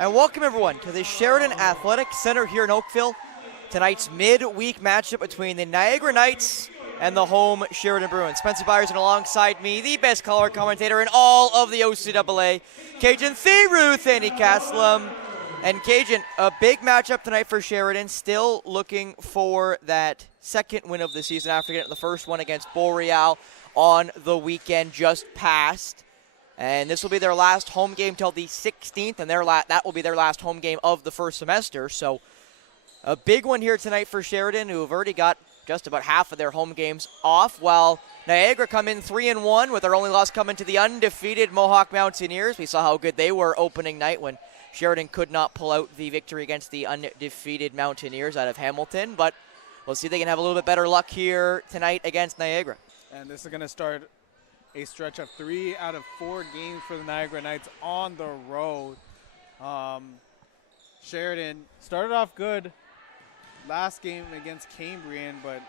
And welcome everyone to the Sheridan Athletic Center here in Oakville. Tonight's midweek matchup between the Niagara Knights and the home Sheridan Bruins. Spencer Byers and alongside me, the best color commentator in all of the OCAA, Cajun Ruth, Andy Caslam. And Cajun, a big matchup tonight for Sheridan, still looking for that second win of the season after getting the first one against Boreal on the weekend just past. And this will be their last home game till the 16th, and that will be their last home game of the first semester. So a big one here tonight for Sheridan, who have already got just about half of their home games off, while Niagara come in 3-1 with their only loss coming to the undefeated Mohawk Mountaineers. We saw how good they were opening night when Sheridan could not pull out the victory against the undefeated Mountaineers out of Hamilton. But we'll see if they can have a little bit better luck here tonight against Niagara. And this is going to start a stretch of 3 out of 4 games for the Niagara Knights on the road. Sheridan started off good last game against Cambrian, but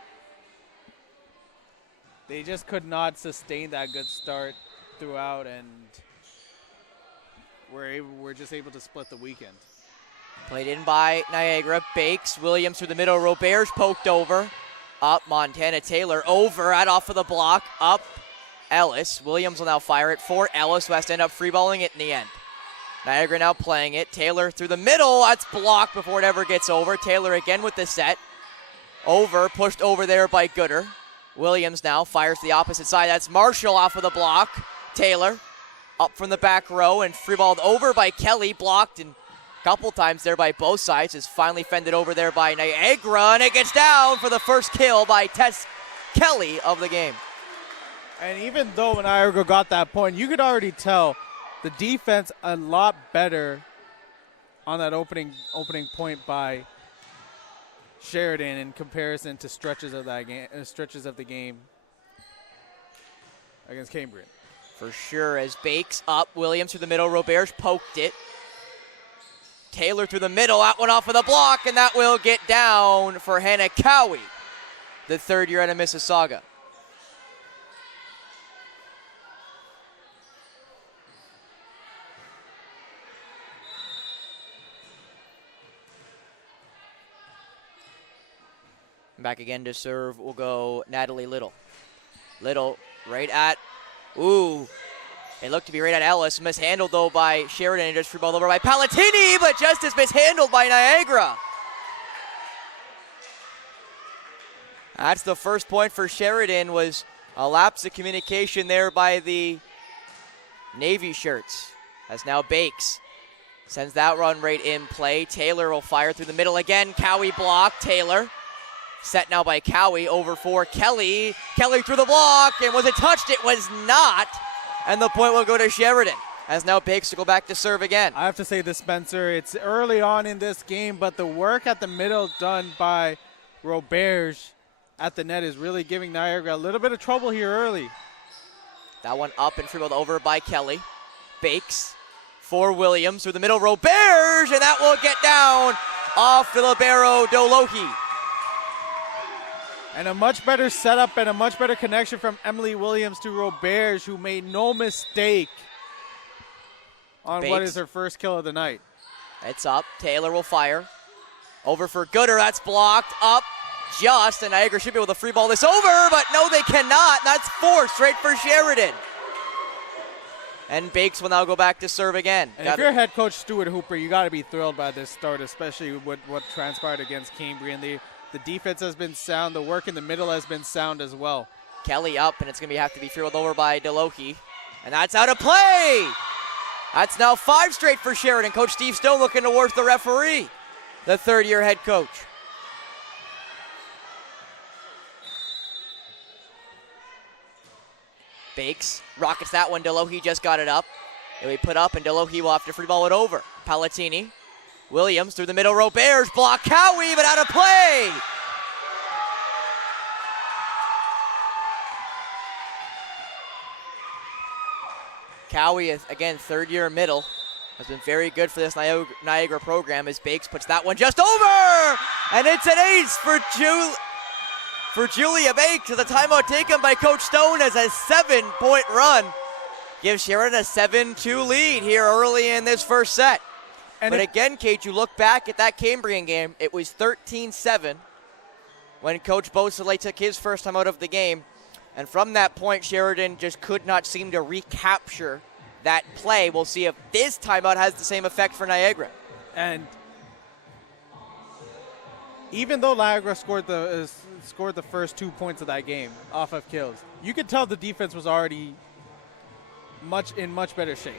they just could not sustain that good start throughout, and we're just able to split the weekend. Played in by Niagara. Bakes, Williams through the middle. Robert's poked over. Up, Montana Taylor over at off of the block. Up, Ellis. Williams will now fire it for Ellis, who has to end up free-balling it in the end. Niagara now playing it. Taylor through the middle. That's blocked before it ever gets over. Taylor again with the set. Over, pushed over there by Gooder. Williams now fires to the opposite side. That's Marshall off of the block. Taylor up from the back row and free-balled over by Kelly. Blocked and a couple times there by both sides. Is finally fended over there by Niagara. And it gets down for the first kill by Tess Kelly of the game. And even though Niagara got that point, you could already tell the defense a lot better on that opening point by Sheridan in comparison to stretches of the game against Cambrian. For sure, as Bakes up, Williams through the middle, Roberts poked it. Taylor through the middle, that one off of the block, and that will get down for Hannah Cowie, the third year out of Mississauga. Back again to serve will go Natalie Little. Little right at, it looked to be right at Ellis. Mishandled though by Sheridan and just free ball over by Palatini, but just as mishandled by Niagara. That's the first point for Sheridan, was a lapse of communication there by the Navy shirts. As now Bakes sends that run right in play. Taylor will fire through the middle again. Cowie blocked. Taylor. Set now by Cowie over for Kelly. Kelly through the block, and was it touched? It was not. And the point will go to Sheridan, as now Bakes to go back to serve again. I have to say this, Spencer, it's early on in this game, but the work at the middle done by Roberge at the net is really giving Niagara a little bit of trouble here early. That one up and free ball over by Kelly. Bakes for Williams through the middle. Roberge, and that will get down off the libero Dolohi. And a much better setup and a much better connection from Emily Williams to Roberge, who made no mistake on Bakes. What is her first kill of the night. It's up. Taylor will fire. Over for Gooder. That's blocked. Up just. And Niagara should be able to free ball this over, but no, they cannot. That's 4 straight for Sheridan. And Bakes will now go back to serve again. And if you're head coach Stuart Hooper, you got to be thrilled by this start, especially with what transpired against Cambrian. The defense has been sound. The work in the middle has been sound as well. Kelly up, and it's going to have to be fueled over by Delohi. And that's out of play. That's now 5 straight for Sheridan. Coach Steve Stone looking towards the referee, the third-year head coach. Bakes rockets that one. Delohi just got it up. It'll be put up, and Delohi will have to free ball it over. Palatini. Williams through the middle. Robert's block. Cowie, but out of play. Cowie, again, third year middle, has been very good for this Niagara program as Bakes puts that one just over! And it's an ace for Julia Bakes. The timeout taken by Coach Stone as a 7-point run gives Sheridan a 7-2 lead here early in this first set. But again, Kate, you look back at that Cambrian game, it was 13-7 when Coach Beausoleil took his first time out of the game. And from that point, Sheridan just could not seem to recapture that play. We'll see if this timeout has the same effect for Niagara. And even though Niagara scored the first 2 points of that game off of kills, you could tell the defense was already in much better shape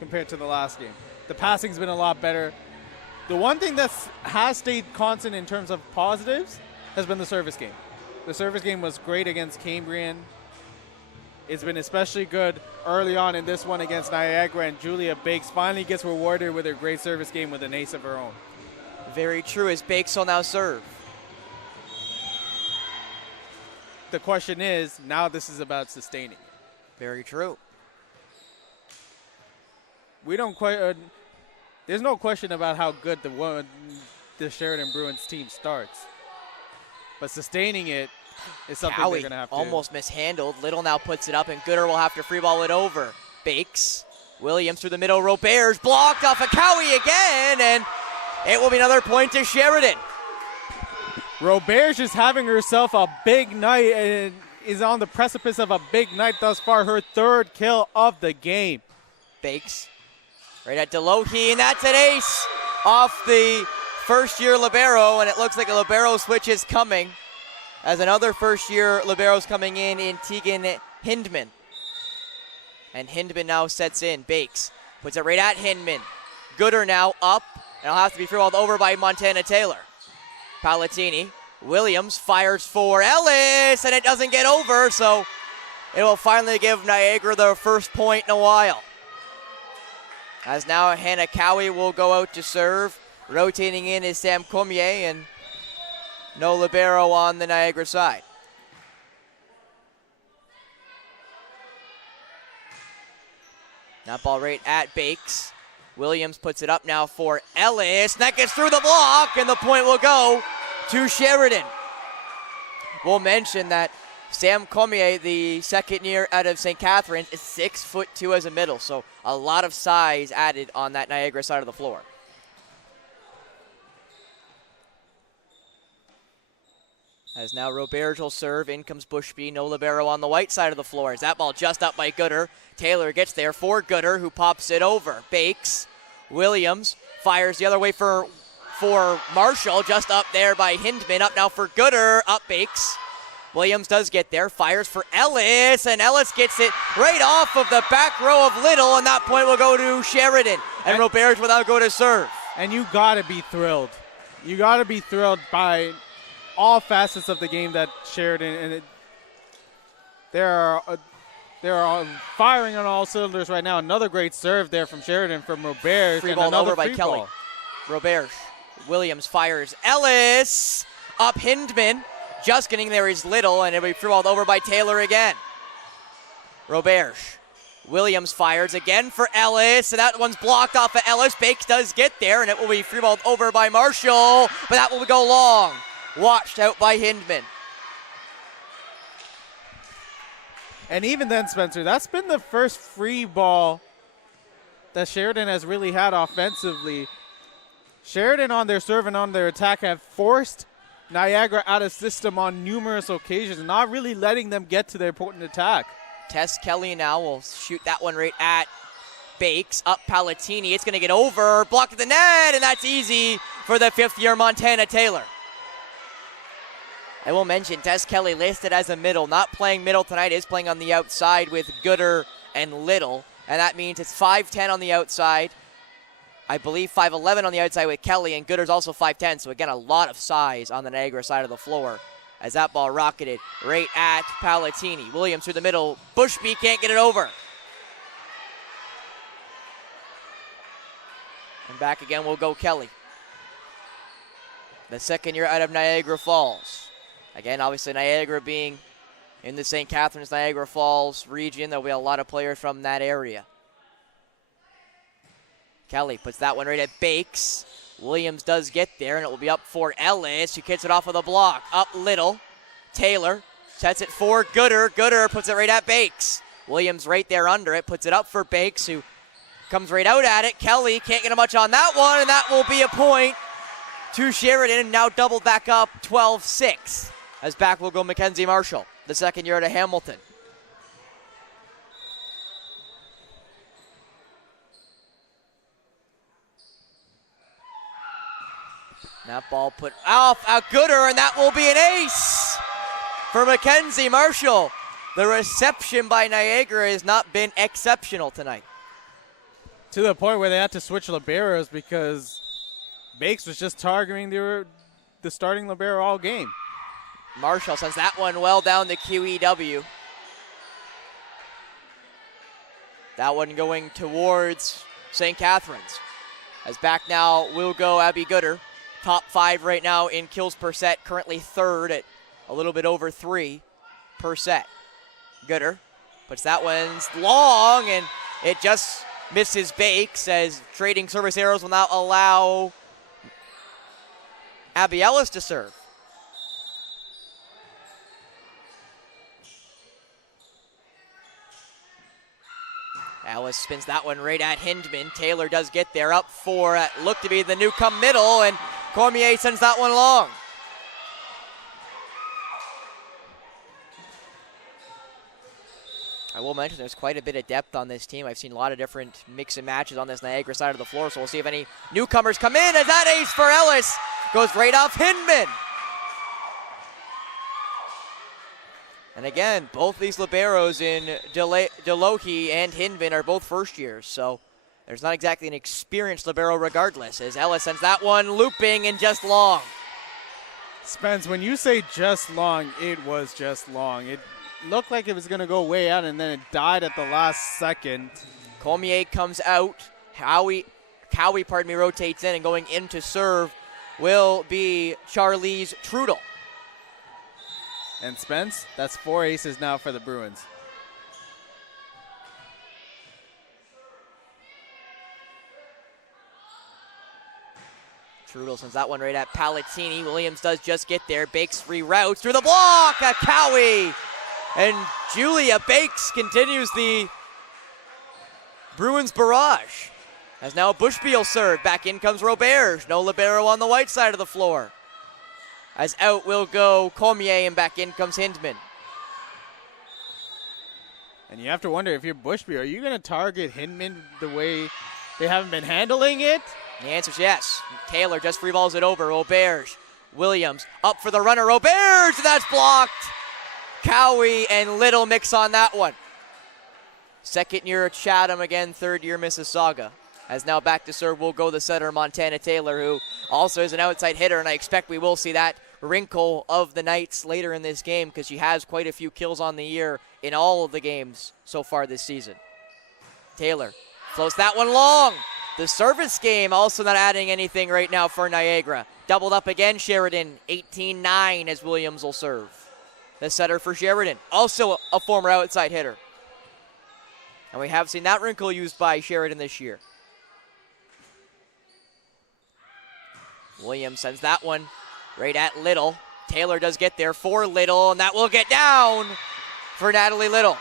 compared to the last game. The passing's been a lot better. The one thing that has stayed constant in terms of positives has been the service game. The service game was great against Cambrian. It's been especially good early on in this one against Niagara, and Julia Bakes finally gets rewarded with her great service game with an ace of her own. Very true, as Bakes will now serve. The question is, now this is about sustaining. Very true. We don't quite. There's no question about how good the Sheridan Bruins team starts, but sustaining it is something Cowie they're going to have to. Almost mishandled. Little now puts it up, and Gooder will have to free ball it over. Bakes. Williams through the middle. Robert's blocked off of Cowie again, and it will be another point to Sheridan. Robert's just having herself a big night and is on the precipice of a big night thus far. Her third kill of the game. Bakes. Right at Delohi, and that's an ace off the first-year libero, and it looks like a libero switch is coming as another first-year libero's coming in Tegan Hindman. And Hindman now sets in. Bakes puts it right at Hindman. Gooder now up, and it'll have to be free-balled over by Montana Taylor. Palatini. Williams fires for Ellis, and it doesn't get over, so it will finally give Niagara their first point in a while. As now Hannah Cowie will go out to serve. Rotating in is Sam Cormier, and no libero on the Niagara side. That ball right at Bakes. Williams puts it up now for Ellis. That gets through the block, and the point will go to Sheridan. We'll mention that Sam Cormier, the second year out of St. Catharines, is 6'2" as a middle, so a lot of size added on that Niagara side of the floor. As now Robert will serve, in comes Bushby, no libero on the white side of the floor. As that ball just up by Gooder. Taylor gets there for Gooder, who pops it over. Bakes, Williams fires the other way for Marshall, just up there by Hindman. Up now for Gooder, up Bakes. Williams does get there, fires for Ellis, and Ellis gets it right off of the back row of Little, and that point will go to Sheridan. And Robert will now go to serve. And you got to be thrilled. You got to be thrilled by all facets of the game that Sheridan, and they're firing on all cylinders right now. Another great serve there from Sheridan from Robert. Free ball over by Kelly. Robert. Williams fires Ellis. Up Hindman. Just getting there is Little, and it'll be free balled over by Taylor again. Robert. Williams fires again for Ellis, and that one's blocked off of Ellis. Bakes does get there, and it will be free balled over by Marshall, but that will go long. Watched out by Hindman. And even then, Spencer, that's been the first free ball that Sheridan has really had offensively. Sheridan on their serve and on their attack have forced Niagara out of system on numerous occasions, not really letting them get to their potent attack. Tess Kelly now will shoot that one right at Bakes. Up Palatini. It's going to get over. Blocked at the net, and that's easy for the fifth-year Montana Taylor. I will mention Tess Kelly listed as a middle. Not playing middle tonight, is playing on the outside with Gooder and Little. And that means it's 5'10" on the outside. I believe 5'11" on the outside with Kelly, and Gooder's also 5'10", so again, a lot of size on the Niagara side of the floor as that ball rocketed right at Palatini. Williams through the middle. Bushby can't get it over. And back again will go Kelly. The second year out of Niagara Falls. Again, obviously Niagara being in the St. Catharines, Niagara Falls region, there'll be a lot of players from that area. Kelly puts that one right at Bakes. Williams does get there, and it will be up for Ellis, who kicks it off of the block. Up Little. Taylor sets it for Gooder. Gooder puts it right at Bakes. Williams right there under it, puts it up for Bakes, who comes right out at it. Kelly can't get much on that one, and that will be a point to Sheridan, and now doubled back up 12-6. As back will go Mackenzie Marshall, the second year out of Hamilton. That ball put off a Gooder, and that will be an ace for Mackenzie Marshall. The reception by Niagara has not been exceptional tonight. To the point where they had to switch liberos because Bakes was just targeting the starting libero all game. Marshall sends that one well down the QEW. That one going towards St. Catharines. As back now will go Abby Gooder. Top 5 right now in kills per set, currently third at a little bit over 3 per set. Gooder puts that one long, and it just misses Bakes, as trading service arrows will now allow Abby Ellis to serve. Ellis spins that one right at Hindman. Taylor does get there, up for look to be the Newcomb middle, and Cormier sends that one long. I will mention there's quite a bit of depth on this team. I've seen a lot of different mix and matches on this Niagara side of the floor, so we'll see if any newcomers come in, as that ace for Ellis goes right off Hindman. And again, both these liberos in Delohe and Hindman are both first years, so there's not exactly an experienced libero regardless, as Ellis sends that one looping and just long. Spence, when you say just long, it was just long. It looked like it was going to go way out, and then it died at the last second. Cormier comes out. Cowie, rotates in, and going in to serve will be Charlize Trudel. And Spence, that's 4 aces now for the Bruins. Trudel sends that one right at Palatini. Williams does just get there. Bakes reroutes through the block. A Cowie. And Julia Bakes continues the Bruins barrage. As now Bushbeal served. Back in comes Roberge. No libero on the white side of the floor. As out will go Cormier, and back in comes Hindman. And you have to wonder, if you're Bushby, are you going to target Hindman the way they haven't been handling it? The answer is yes. Taylor just free balls it over. Roberge. Williams up for the runner. Roberge, and that's blocked. Cowie and Little mix on that one. Second year Chatham again, third year Mississauga. As now back to serve will go the setter Montana Taylor, who also is an outside hitter, and I expect we will see that wrinkle of the Knights later in this game, because she has quite a few kills on the year in all of the games so far this season. Taylor floats that one long. The service game also not adding anything right now for Niagara. Doubled up again, Sheridan, 18-9 as Williams will serve. The setter for Sheridan, also a former outside hitter. And we have seen that wrinkle used by Sheridan this year. Williams sends that one right at Little. Taylor does get there for Little, and that will get down for Natalie Little.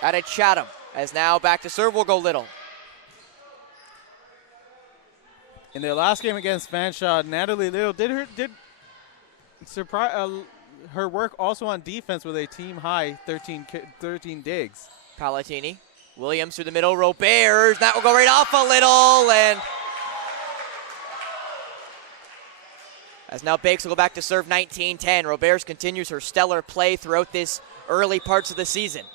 Out of Chatham, as now back to serve will go Little. In their last game against Fanshawe, Natalie Little did surprise her work also on defense with a team high 13 digs. Palatini, Williams through the middle, Roberge, that will go right off a Little, and as now Bakes will go back to serve 19-10. Roberge continues her stellar play throughout this early parts of the season.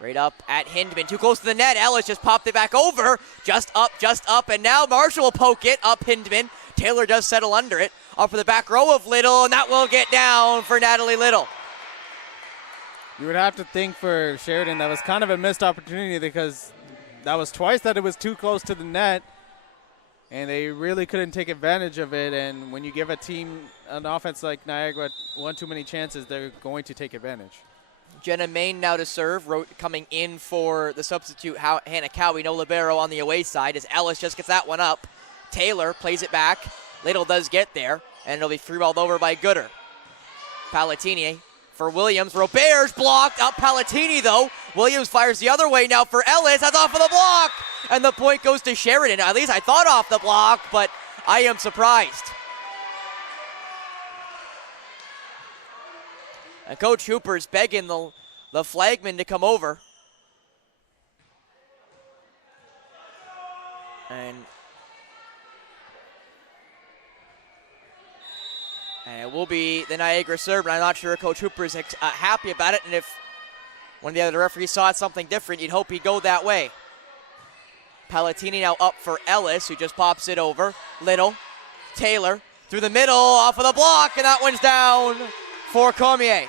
Right up at Hindman, too close to the net. Ellis just popped it back over. Just up, and now Marshall will poke it up Hindman. Taylor does settle under it. Up for the back row of Little, and that will get down for Natalie Little. You would have to think for Sheridan that was kind of a missed opportunity, because that was twice that it was too close to the net, and they really couldn't take advantage of it. And when you give a team an offense like Niagara one too many chances, they're going to take advantage. Jenna Main now to serve, coming in for the substitute Hannah Cowie, no libero on the away side as Ellis just gets that one up. Taylor plays it back. Little does get there, and it'll be free-balled over by Gooder. Palatini for Williams. Robert's blocked up Palatini, though. Williams fires the other way now for Ellis. That's off of the block, and the point goes to Sheridan. At least I thought off the block, but I am surprised. And Coach Hooper's begging the flagman to come over. And it will be the Niagara serve, but I'm not sure Coach Hooper is happy about it. And if one of the other referees saw something different, you'd hope he'd go that way. Palatini now up for Ellis, who just pops it over. Little, Taylor, through the middle, off of the block, and that one's down for Cormier.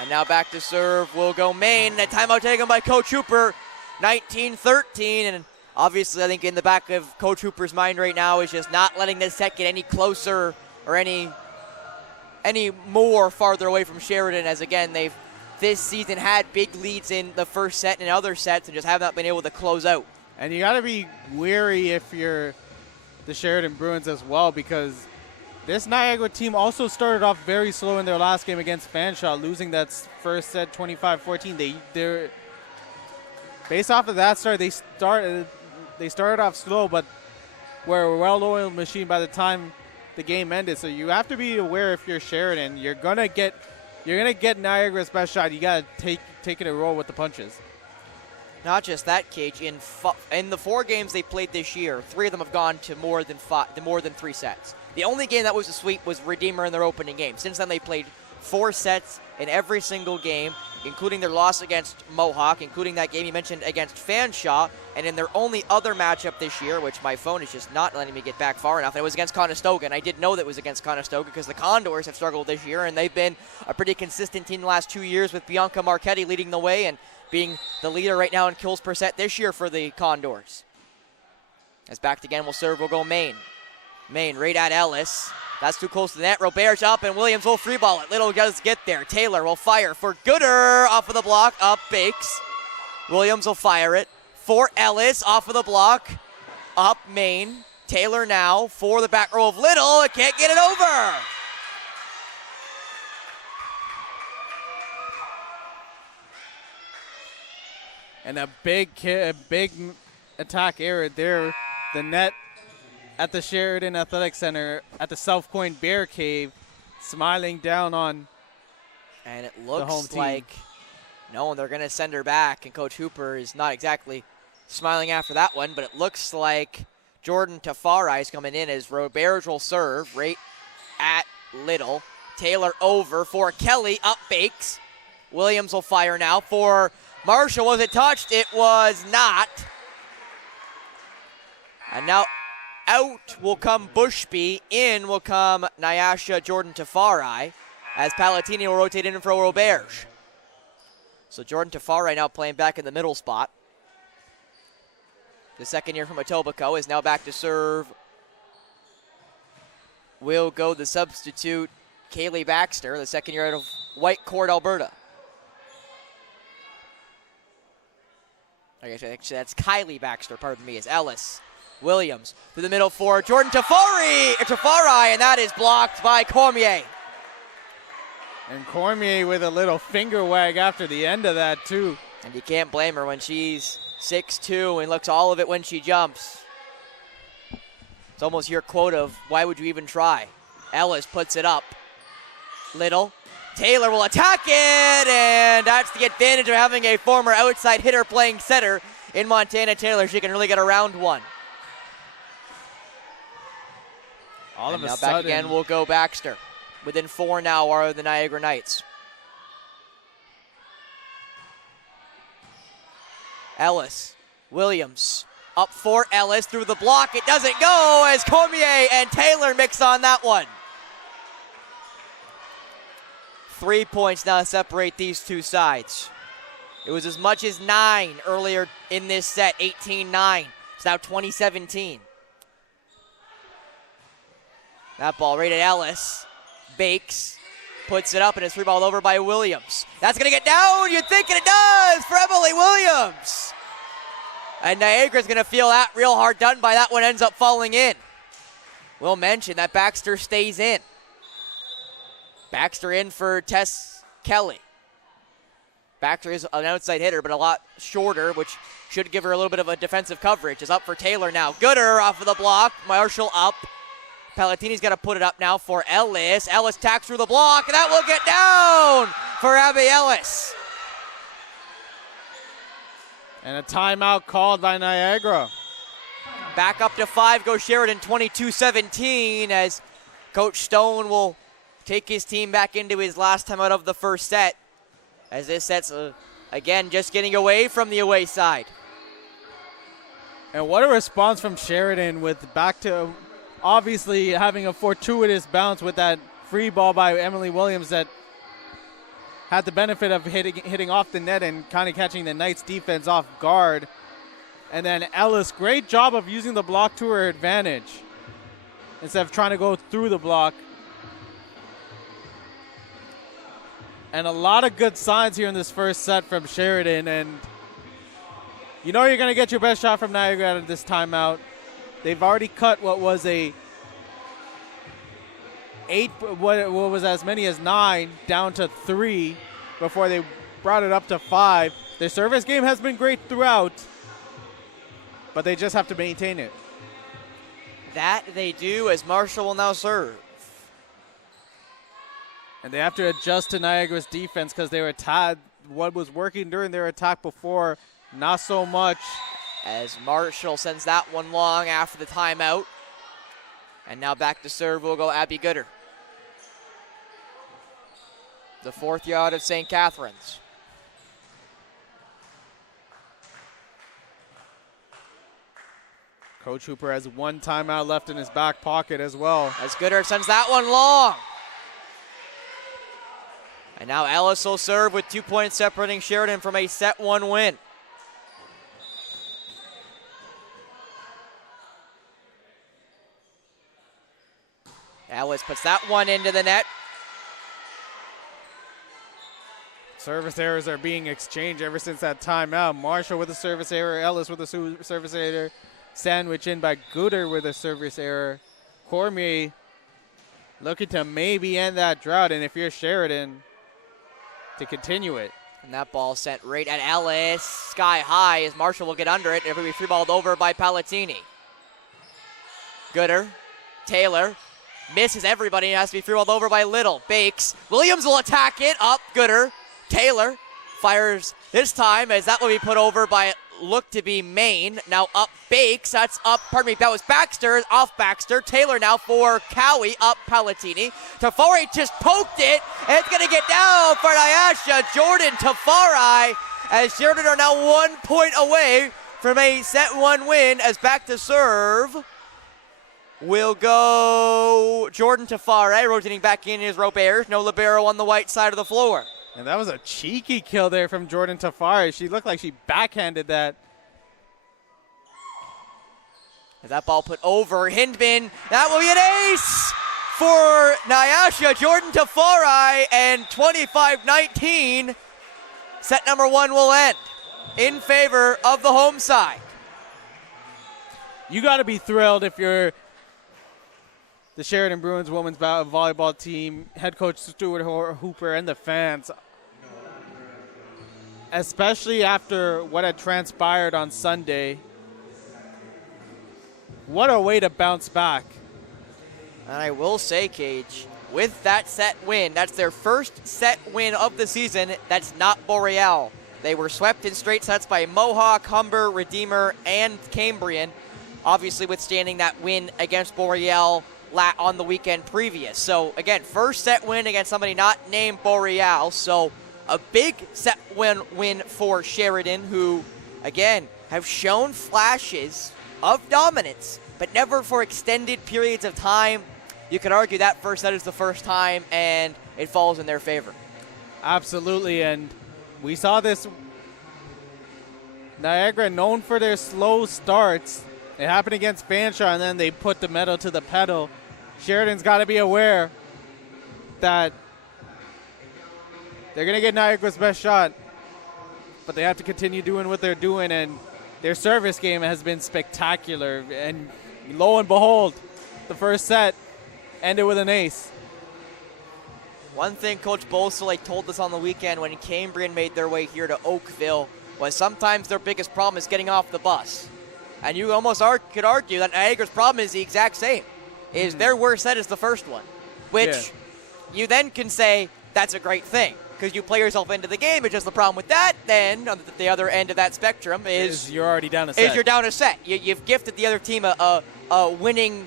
And now back to serve will go Maine. A timeout taken by Coach Hooper, 19-13. And obviously, I think in the back of Coach Hooper's mind right now is just not letting this set get any closer or any more farther away from Sheridan, as again, they've this season had big leads in the first set and other sets and just have not been able to close out. And you got to be wary if you're the Sheridan Bruins as well, because this Niagara team also started off very slow in their last game against Fanshawe, losing that first set 25-14. They're based off of that start, they started off slow, but were a well-oiled machine by the time the game ended. So you have to be aware if you're Sheridan, you're gonna get Niagara's best shot. You gotta take it and roll with the punches. Not just that, Cage. In the 4 games they played this year, 3 of them have gone to more than 3 sets. The only game that was a sweep was Redeemer in their opening game. Since then, they played 4 sets in every single game, including their loss against Mohawk, including that game you mentioned against Fanshawe, and in their only other matchup this year, which my phone is just not letting me get back far enough, it was against Conestoga, and I did know that it was against Conestoga because the Condors have struggled this year, and they've been a pretty consistent team the last 2 years with Bianca Marchetti leading the way and being the leader right now in kills per set this year for the Condors. As back again will serve will go Maine. Maine right at Ellis. That's too close to the net. Robert's up, and Williams will free ball it. Little does get there. Taylor will fire for Gooder. Off of the block. Up Bakes. Williams will fire it for Ellis. Off of the block. Up Maine. Taylor now for the back row of Little. It can't get it over. And a big attack error there. The net at the Sheridan Athletic Center at the South Point Bear Cave, smiling down on and it the home looks team. like no, they're going to send her back, and Coach Hooper is not exactly smiling after that one, but it looks like Jordan Tafari is coming in as Robert will serve right at Little. Taylor over for Kelly, up Bakes. Williams will fire now for Marshall. Was it touched? It was not. And now out will come Bushby. In will come Nyasha Jordan Tafari as Palatini will rotate in for Roberge. So Jordan Tafari now playing back in the middle spot. The second year from Etobicoke is now back to serve. Will go the substitute Kaylee Baxter, the second year out of Whitecourt, Alberta. I guess actually that's Kylie Baxter, pardon me, is Ellis. Williams through the middle for Jordan Tafari, and that is blocked by Cormier. And Cormier with a little finger wag after the end of that too. And you can't blame her when she's 6'2" and looks all of it when she jumps. It's almost your quote of, why would you even try? Ellis puts it up. Little. Taylor will attack it, and that's the advantage of having a former outside hitter playing center in Montana Taylor. She can really get around one. All of a now sudden, back again will go Baxter. Within 4 now are the Niagara Knights. Ellis, Williams, up for Ellis through the block. It doesn't go as Cormier and Taylor mix on that one. 3 points now separate these two sides. It was as much as 9 earlier in this set, 18-9. It's now 2017. That ball right at Ellis. Bakes, puts it up, and it's three-balled over by Williams. That's going to get down. You're thinking it does for Emily Williams. And Niagara's going to feel that real hard done by. That one ends up falling in. We'll mention that Baxter stays in. Baxter in for Tess Kelly. Baxter is an outside hitter, but a lot shorter, which should give her a little bit of a defensive coverage. Is up for Taylor now. Gooder off of the block. Marshall up. Palatini's got to put it up now for Ellis. Ellis tacks through the block, and that will get down for Abby Ellis. And a timeout called by Niagara. Back up to 5 goes Sheridan, 22-17, as Coach Stone will take his team back into his last time out of the first set. As this set's, again, just getting away from the away side. And what a response from Sheridan with back to obviously having a fortuitous bounce with that free ball by Emily Williams that had the benefit of hitting off the net and kind of catching the Knights defense off guard. And then Ellis, great job of using the block to her advantage instead of trying to go through the block. And a lot of good signs here in this first set from Sheridan. And you know you're going to get your best shot from Niagara at this timeout. They've already cut what was what was as many as 9 down to 3 before they brought it up to 5. Their service game has been great throughout, but they just have to maintain it. That they do, as Marshall will now serve. And they have to adjust to Niagara's defense because they were tied. What was working during their attack before, not so much. As Marshall sends that one long after the timeout. And now back to serve will go Abby Gooder. The 4th year out of St. Catharines. Coach Hooper has 1 timeout left in his back pocket as well. As Gooder sends that one long. And now Ellis will serve with 2 points separating Sheridan from a set 1 win. Ellis puts that one into the net. Service errors are being exchanged ever since that timeout. Marshall with a service error, Ellis with a service error, sandwich in by Gooder with a service error. Cormier looking to maybe end that drought, and if you're Sheridan, to continue it. And that ball sent right at Ellis, sky high, as Marshall will get under it. It will be free-balled over by Palatini. Gooder, Taylor, misses everybody and has to be free-balled over by Little. Bakes, Williams will attack it, up, Gooder. Taylor fires this time as that will be put over by, look to be Maine. Now up Bakes, that's up, pardon me, that was Baxter, off Baxter. Taylor now for Cowie, up Palatini. Tafari just poked it, and it's going to get down for Nyasha. Jordan Tafari, as Sheridan are now 1 point away from a set 1 win, as back to serve will go Jordan Tafari, rotating back in his rope airs. No libero on the white side of the floor. And that was a cheeky kill there from Jordan Tafari. She looked like she backhanded that. As that ball put over Hindman, that will be an ace for Nyasha. Jordan Tafari, and 25-19. Set number 1 will end in favor of the home side. You got to be thrilled if you're the Sheridan Bruins women's volleyball team, head coach Stuart Hooper, and the fans. Especially after what had transpired on Sunday. What a way to bounce back. And I will say, Cage, with that set win, that's their first set win of the season. That's not Boreal. They were swept in straight sets by Mohawk, Humber, Redeemer, and Cambrian, obviously withstanding that win against Boreal on the weekend previous. So, again, first set win against somebody not named Boreal. So, a big set win for Sheridan, who, again, have shown flashes of dominance, but never for extended periods of time. You could argue that first set is the first time, and it falls in their favor. Absolutely, and we saw this Niagara, known for their slow starts. It happened against Fanshawe, and then they put the metal to the pedal. Sheridan's got to be aware that they're going to get Niagara's best shot, but they have to continue doing what they're doing, and their service game has been spectacular. And lo and behold, the first set ended with an ace. One thing Coach Beausoleil told us on the weekend when Cambrian made their way here to Oakville was sometimes their biggest problem is getting off the bus. And you almost could argue that Niagara's problem is the exact same. Is their worst set is the first one, which you then can say that's a great thing because you play yourself into the game. It's just the problem with that then on the other end of that spectrum is you're already down a set. You're down a set. You've gifted the other team a winning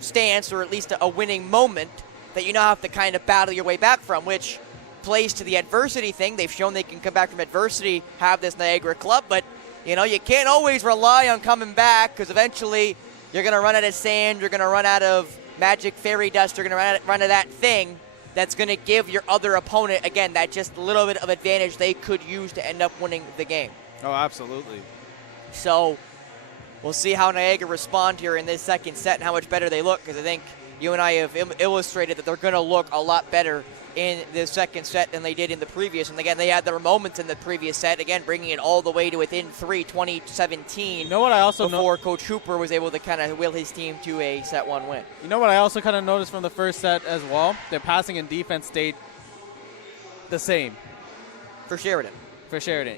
stance or at least a winning moment that you now have to kind of battle your way back from, which plays to the adversity thing. They've shown they can come back from adversity, have this Niagara club, but you can't always rely on coming back because eventually you're going to run out of sand, you're going to run out of magic fairy dust, you're going to run out of that thing that's going to give your other opponent, again, that just little bit of advantage they could use to end up winning the game. Oh, absolutely. So we'll see how Niagara respond here in this second set and how much better they look, because I think you and I have illustrated that they're going to look a lot better in the second set than they did in the previous. And again, they had their moments in the previous set, again, bringing it all the way to within 3, 2017. You know what I also before Coach Hooper was able to kind of will his team to a set 1 win. You know what I also kind of noticed from the first set as well? Their passing and defense stayed the same. For Sheridan.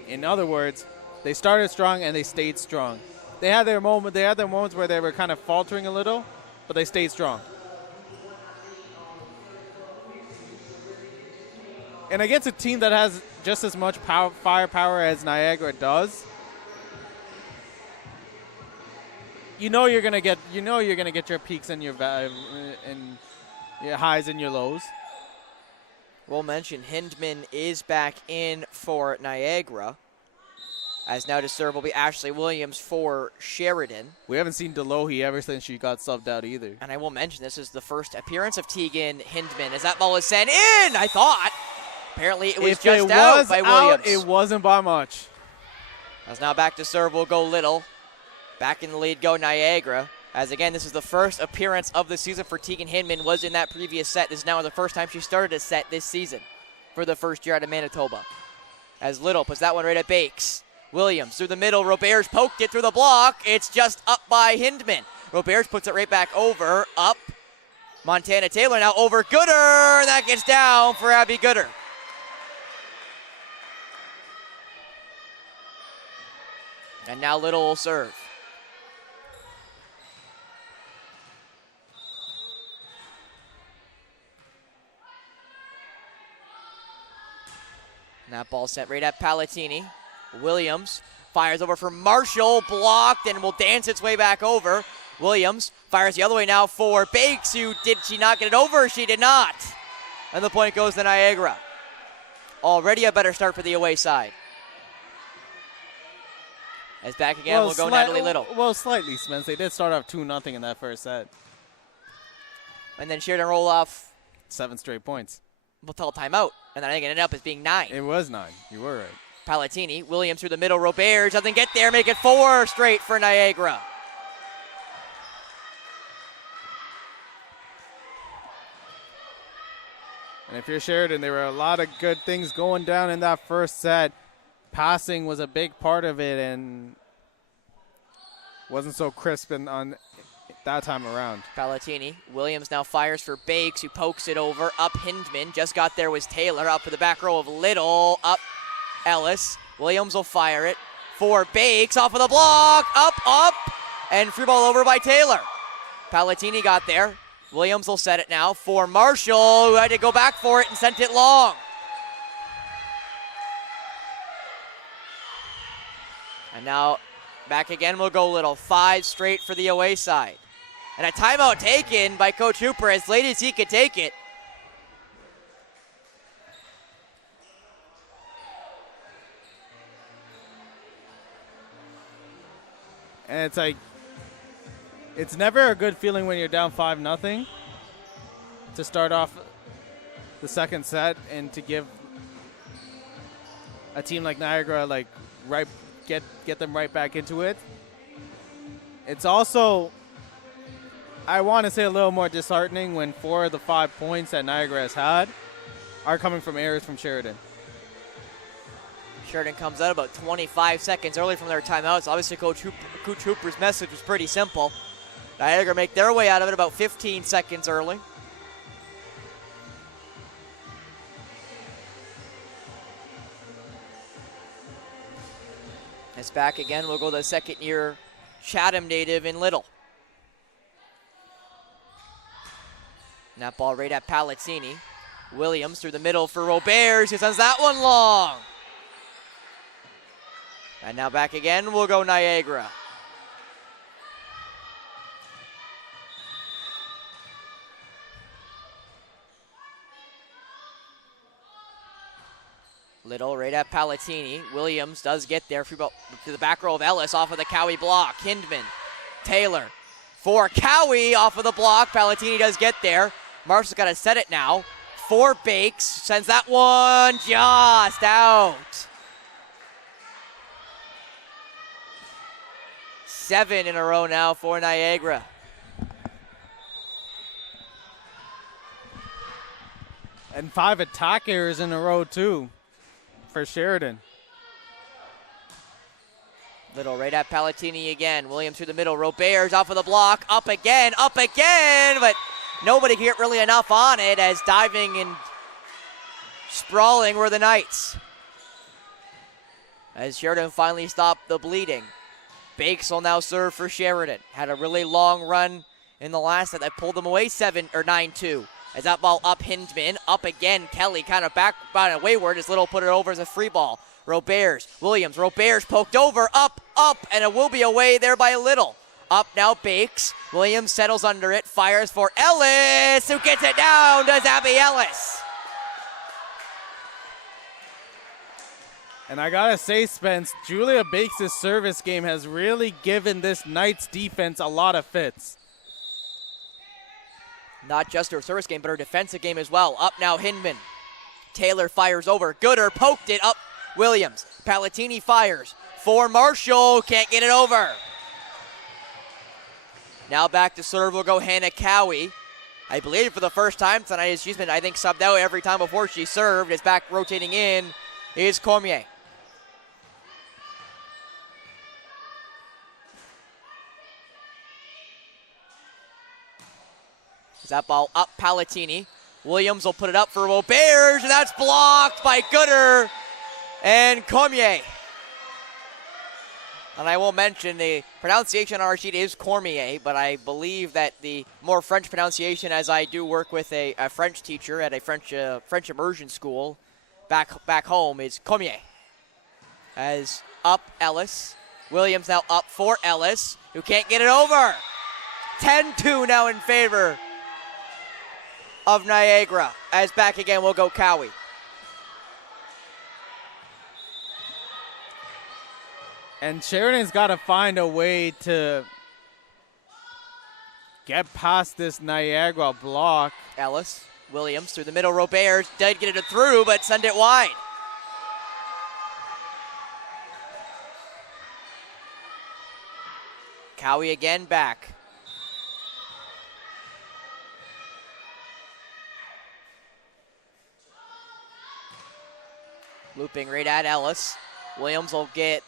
In other words, they started strong and they stayed strong. They had their moments where they were kind of faltering a little, but they stayed strong. And against a team that has just as much firepower as Niagara does, you're gonna get your peaks and your highs and your lows. We'll mention Hindman is back in for Niagara, as now to serve will be Ashley Williams for Sheridan. We haven't seen Delohi ever since she got subbed out either. And I will mention this is the first appearance of Tegan Hindman as that ball is sent in, I thought. Apparently it was just out by Williams. It wasn't by much. As now back to serve will go Little. Back in the lead go Niagara. As again, this is the first appearance of the season for Tegan Hindman, was in that previous set. This is now the first time she started a set this season for the first year out of Manitoba. As Little puts that one right at Bakes. Williams through the middle. Roberts poked it through the block. It's just up by Hindman. Roberts puts it right back over. Up. Montana Taylor now over Gooder. And that gets down for Abby Gooder. And now Little will serve. And that ball sent right at Palatini. Williams fires over for Marshall, blocked, and will dance its way back over. Williams fires the other way now for Bakes, did she not get it over? She did not. And the point goes to Niagara. Already a better start for the away side. As back again will go Natalie Little. Well, slightly, Spence. They did start off 2-0 in that first set. And then Sheridan roll off 7 straight points. We'll tell timeout. And then I think it ended up as being 9. It was 9. You were right. Palatini, Williams through the middle. Roberts doesn't get there. Make it 4 straight for Niagara. And if you're Sheridan, there were a lot of good things going down in that first set. Passing was a big part of it and wasn't so crisp on that time around. Palatini. Williams now fires for Bakes, who pokes it over. Up Hindman. Just got there was Taylor. Up for the back row of Little. Up Ellis. Williams will fire it for Bakes. Off of the block. Up. And free ball over by Taylor. Palatini got there. Williams will set it now for Marshall, who had to go back for it and sent it long. And now back again will go Little. 5 straight for the away side. And a timeout taken by Coach Hooper as late as he could take it. And it's like, it's never a good feeling when you're down 5-0 to start off the second set and to give a team like Niagara right get them right back into it. It's also, I want to say, a little more disheartening when 4 of the 5 points that Niagara has had are coming from errors from Sheridan. Sheridan comes out about 25 seconds early from their timeouts. Obviously, Coach Hooper's message was pretty simple. Niagara make their way out of it about 15 seconds early. It's back again. We'll go to the second-year Chatham native in Little. And that ball right at Palazzini. Williams through the middle for Roberts, who sends that one long. And now back again, we'll go Niagara. Little right at Palazzini. Williams does get there to the back row of Ellis off of the Cowie block. Hindman, Taylor for Cowie off of the block. Palazzini does get there. Marshall's got to set it now. For Bakes, sends that one just out. 7 in a row now for Niagara. And 5 attack errors in a row, too, for Sheridan. Little right at Palazzini again. Williams through the middle. Roberts off of the block. Up again. But nobody can get really enough on it, as diving and sprawling were the Knights. As Sheridan finally stopped the bleeding. Bakes will now serve for Sheridan. Had a really long run in the last set that pulled them away 9-2. As that ball up, Hindman, up again. Kelly kind of back by wayward as Little put it over as a free ball. Roberts, Williams, Roberts poked over, up, and it will be away there by Little. Up now, Bakes. Williams settles under it, fires for Ellis, who gets it down to Abby Ellis. And I gotta say, Spence, Julia Bakes' service game has really given this Knights defense a lot of fits. Not just her service game, but her defensive game as well. Up now, Hindman. Taylor fires over. Gooder poked it up. Williams. Palazzini fires for Marshall. Can't get it over. Now back to serve will go Hannah Cowie. I believe for the first time tonight, she's been, I think, subbed out every time before she served. Is back rotating in is Cormier. That ball up, Palazzini. Williams will put it up for Roberts, and that's blocked by Gooder and Cormier. And I will mention the pronunciation on our sheet is Cormier, but I believe that the more French pronunciation, as I do work with a French teacher at a French immersion school back home, is Cormier. As up, Ellis. Williams now up for Ellis, who can't get it over. 10-2 now in favor of Niagara. As back again will go Cowie. And Sheridan's got to find a way to get past this Niagara block. Ellis, Williams through the middle. Roberts did get it through, but send it wide. Cowie again back. Looping right at Ellis. Williams will get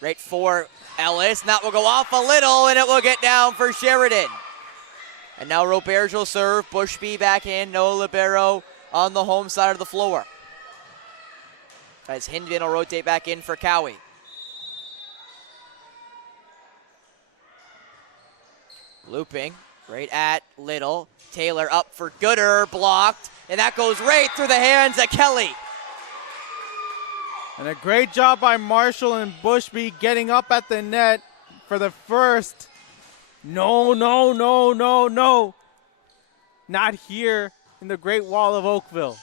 right for Ellis, and that will go off a little, and it will get down for Sheridan. And now Roberts will serve. Bushby back in. No libero on the home side of the floor. As Hindman will rotate back in for Cowie. Looping right at Little. Taylor up for Gooder, blocked, and that goes right through the hands of Kelly. And a great job by Marshall and Bushby getting up at the net for the first. No. Not here in the Great Wall of Oakville.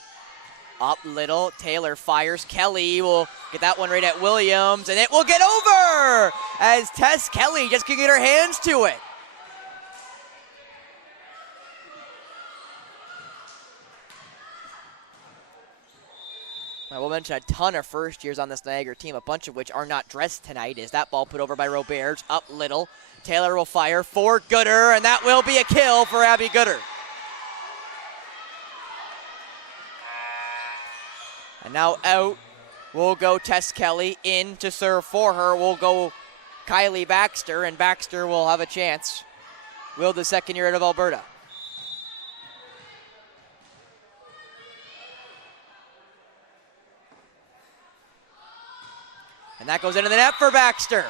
Up Little, Taylor fires. Kelly will get that one right at Williams, and it will get over as Tess Kelly just can get her hands to it. I will mention a ton of first years on this Niagara team, a bunch of which are not dressed tonight. Is that ball put over by Roberge, up Little. Taylor will fire for Gooder, and that will be a kill for Abby Gooder. And now out will go Tess Kelly. In to serve for her will go Kylie Baxter, and Baxter will have a chance. Will the second year out of Alberta. And that goes into the net for Baxter.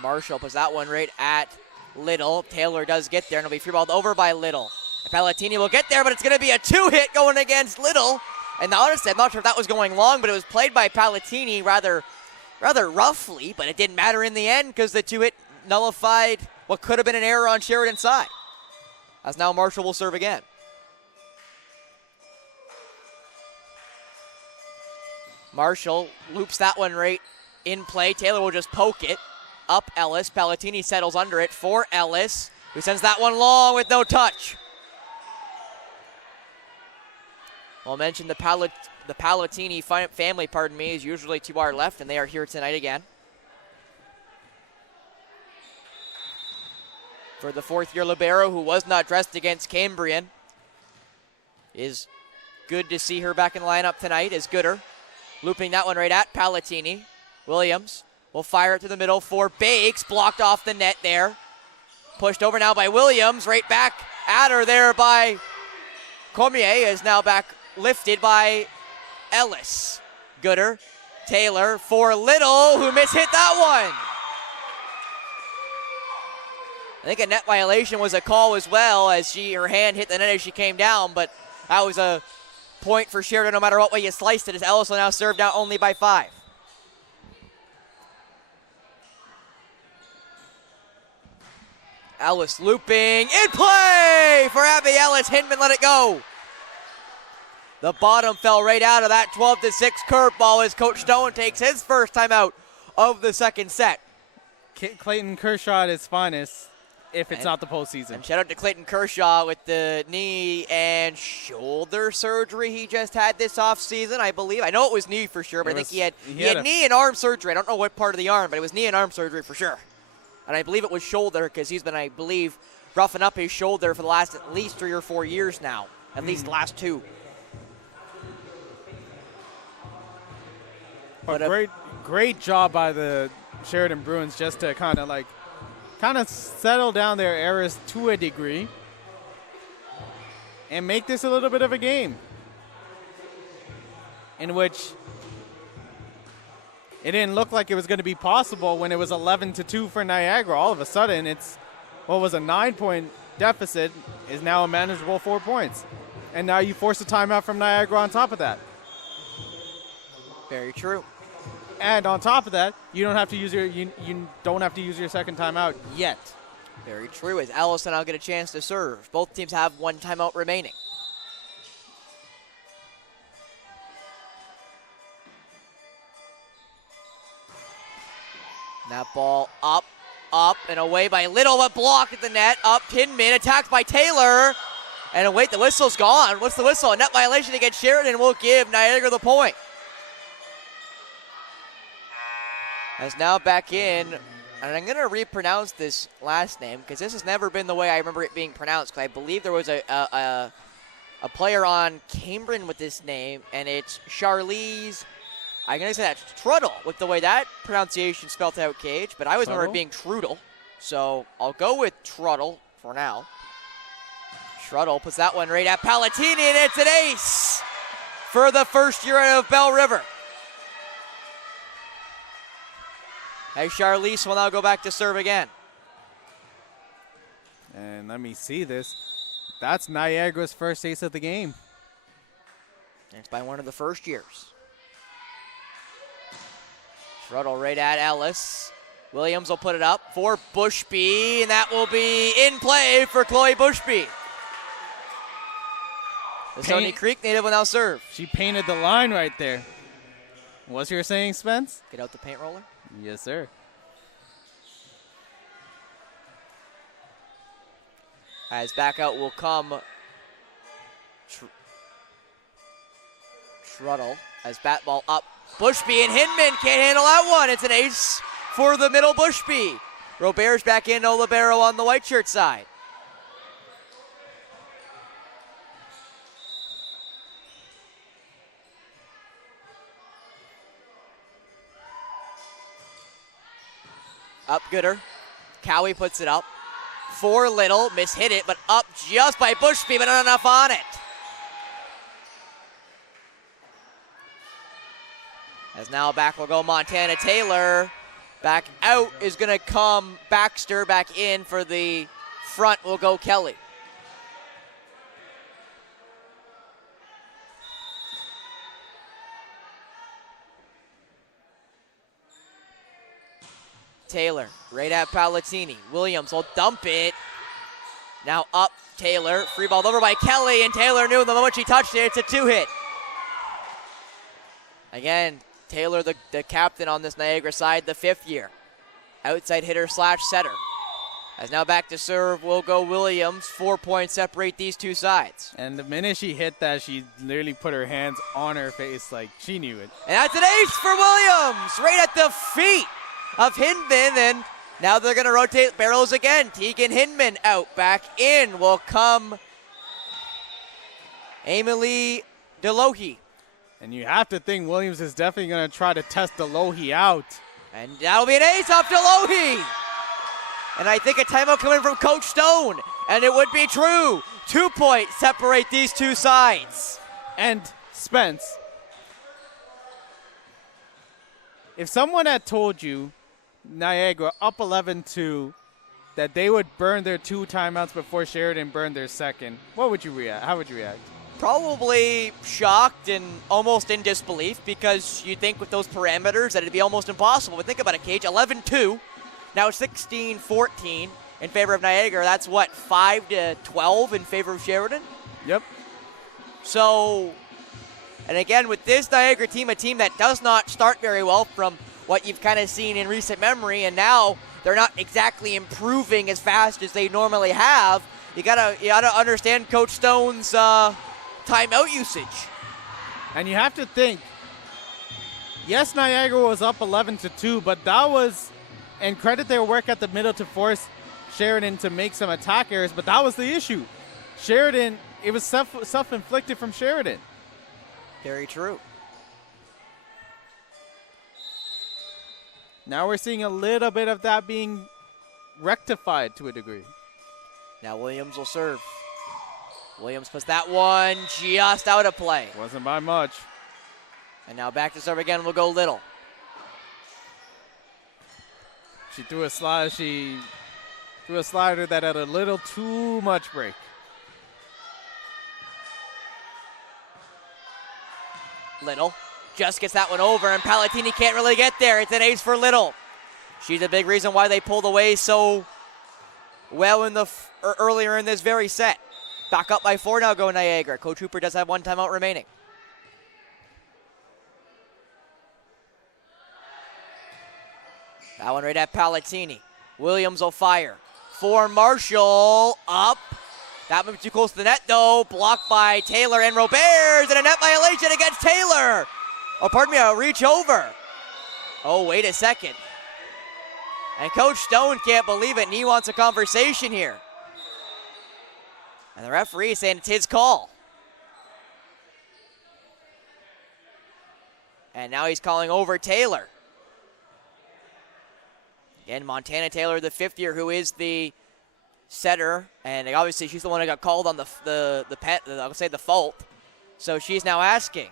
Marshall puts that one right at Little. Taylor does get there, and it'll be free balled over by Little. Palatini will get there, but it's going to be a two-hit going against Little. And honestly, I'm not sure if that was going long, but it was played by Palatini rather roughly, but it didn't matter in the end because the two-hit nullified what could have been an error on Sheridan's side. As now Marshall will serve again. Marshall loops that one right in play. Taylor will just poke it. Up Ellis. Palatini settles under it for Ellis, who sends that one long with no touch. I'll mention the Palatini family, is usually to our left, and they are here tonight again. For the fourth-year libero, who was not dressed against Cambrian, is good to see her back in the lineup tonight, is Gooder. Looping that one right at Palatini. Williams will fire it to the middle for Bakes, blocked off the net there. Pushed over now by Williams, right back at her there by Cormier, is now back lifted by Ellis. Gooder, Taylor for Little, who mishit that one. I think a net violation was a call as well, as her hand hit the net as she came down, but that was a point for Sheridan no matter what way you sliced it, as Ellis will now serve down only by 5. Ellis looping, in play for Abby Ellis. Hinman let it go. The bottom fell right out of that 12-6 curveball as Coach Stone takes his first timeout of the second set. Clayton Kershaw at his finest, if it's not the postseason. And shout out to Clayton Kershaw with the knee and shoulder surgery he just had this offseason, I believe. I know it was knee for sure, but I think he had knee and arm surgery. I don't know what part of the arm, but it was knee and arm surgery for sure. And I believe it was shoulder because he's been, I believe, roughing up his shoulder for the last at least 3 or 4 years now. At least the last 2. But great job by the Sheridan Bruins just to kind of settle down their errors to a degree and make this a little bit of a game in which it didn't look like it was going to be possible when it was 11-2 for Niagara. All of a sudden, it's what was a 9-point deficit is now a manageable 4 points. And now you force a timeout from Niagara on top of that. Very true. And on top of that, you don't have to use your second timeout yet. Very true. As Allison will get a chance to serve. Both teams have 1 timeout remaining. That ball up, and away by Little, but blocked at the net. Up, Hinman, attacked by Taylor. And wait, the whistle's gone. What's the whistle? A net violation against Sheridan will give Niagara the point. As now back in, and I'm going to repronounce this last name because this has never been the way I remember it being pronounced, because I believe there was a player on Cambrian with this name, and it's Charlize. I'm going to say that's Truddle with the way that pronunciation spelled out, Cage, but I always remember it being Trudel. So I'll go with Truddle for now. Truddle puts that one right at Palatini, and it's an ace for the first year out of Bell River. As Charlize will now go back to serve again. And let me see this. That's Niagara's first ace of the game. It's by one of the first years. Truddle right at Ellis. Williams will put it up for Bushby, and that will be in play for Chloe Bushby. The Stony Creek native will now serve. She painted the line right there. What's your saying, Spence? Get out the paint roller. Yes, sir. As back out will come Schruddle as bat ball up. Bushby and Hinman can't handle that one. It's an ace for the middle Bushby. Robert's back in, no libero on the white shirt side. Up Gooder. Cowie puts it up. For Little, mishit it, but up just by Bushby, but not enough on it. As now back will go Montana Taylor. Back out is going to come Baxter. Back in for the front will go Kelly. Taylor, right at Palatini. Williams will dump it. Now up Taylor. Free ball over by Kelly, and Taylor knew the moment she touched it, it's a two-hit. Again, Taylor, the captain on this Niagara side, the 5th year. Outside hitter / setter. As now back to serve will go Williams. 4 points separate these two sides. And the minute she hit that, she literally put her hands on her face like she knew it. And that's an ace for Williams, right at the feet of Hinman, and now they're going to rotate barrels again. Tegan Hinman out. Back in will come Emily DeLohe. And you have to think Williams is definitely going to try to test DeLohe out. And that'll be an ace off DeLohe. And I think a timeout coming from Coach Stone. And it would be true. 2 points separate these two sides. And Spence, if someone had told you Niagara up 11-2 that they would burn their 2 timeouts before Sheridan burned their second, what would you react? How would you react? Probably shocked and almost in disbelief, because you think with those parameters that it'd be almost impossible. But think about it, Cage. 11-2, now 16-14 in favor of Niagara. That's what, 5-12 in favor of Sheridan? Yep. So, and again, with this Niagara team, a team that does not start very well from what you've kind of seen in recent memory, and now they're not exactly improving as fast as they normally have. You gotta understand Coach Stone's timeout usage. And you have to think, yes, Niagara was up 11-2, but that was, and credit their work at the middle to force Sheridan to make some attack errors, but that was the issue. Sheridan, it was self-inflicted from Sheridan. Very true. Now we're seeing a little bit of that being rectified to a degree. Now Williams will serve. Williams puts that one just out of play. Wasn't by much. And now back to serve again will go Little. She threw a slide. She threw a slider that had a little too much break. Little just gets that one over, and Palatini can't really get there. It's an ace for Little. She's a big reason why they pulled away so well in the earlier in this very set. Back up by 4 now go Niagara. Coach Hooper does have 1 timeout remaining. That one right at Palatini. Williams will fire. For Marshall, up. That moved too close to the net, though. Blocked by Taylor and Roberts, and a net violation against Taylor. Oh, pardon me, a reach over. Oh, wait a second. And Coach Stone can't believe it, and he wants a conversation here. And the referee is saying it's his call. And now he's calling over Taylor. Again, Montana Taylor, the 5th year, who is the setter, and obviously she's the one that got called on I would say the fault. So she's now asking.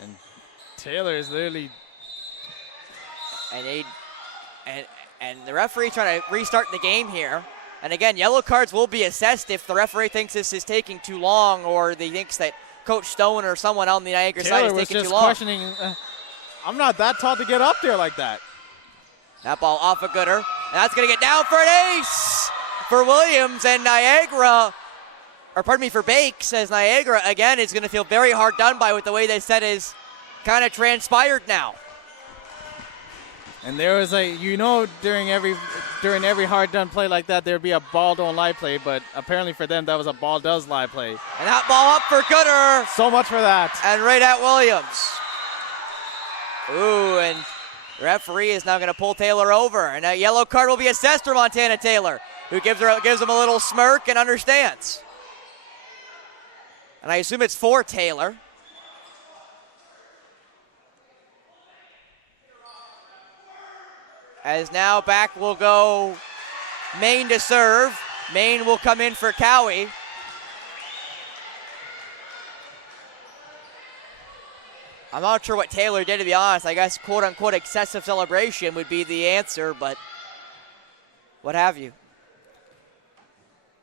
And Taylor is literally, and the referee trying to restart the game here. And again, yellow cards will be assessed if the referee thinks this is taking too long, or he thinks that Coach Stone or someone on the Niagara side is taking too long. Taylor was just questioning, I'm not that tall to get up there like that. That ball off a Gooder, and that's going to get down for an ace for Williams, and Niagara for Bakes, as Niagara, again, is going to feel very hard done by with the way this set is kind of transpired now. And there was during every hard done play like that, there'd be a ball don't lie play, but apparently for them, that was a ball does lie play. And that ball up for Gooder. So much for that. And right at Williams. Ooh, and the referee is now going to pull Taylor over. And a yellow card will be assessed for Montana Taylor, who gives him a little smirk and understands. And I assume it's for Taylor. As now back will go Maine to serve. Maine will come in for Cowie. I'm not sure what Taylor did, to be honest. I guess quote-unquote excessive celebration would be the answer, but what have you.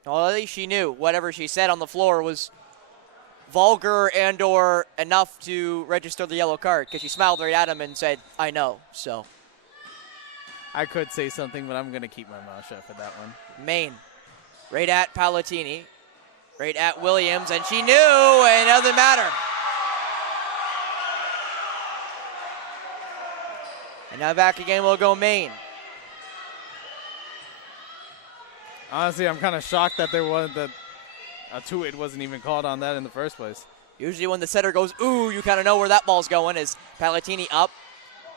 Well, at least she knew whatever she said on the floor was vulgar and or enough to register the yellow card, because she smiled right at him and said, I know, so. I could say something, but I'm going to keep my mouth shut for that one. Maine, right at Palatini, right at Williams, and she knew, and it doesn't matter. And now back again will go Maine. Honestly, I'm kind of shocked that there wasn't a two-it wasn't even called on that in the first place. Usually when the setter goes, ooh, you kind of know where that ball's going. As Palatini up,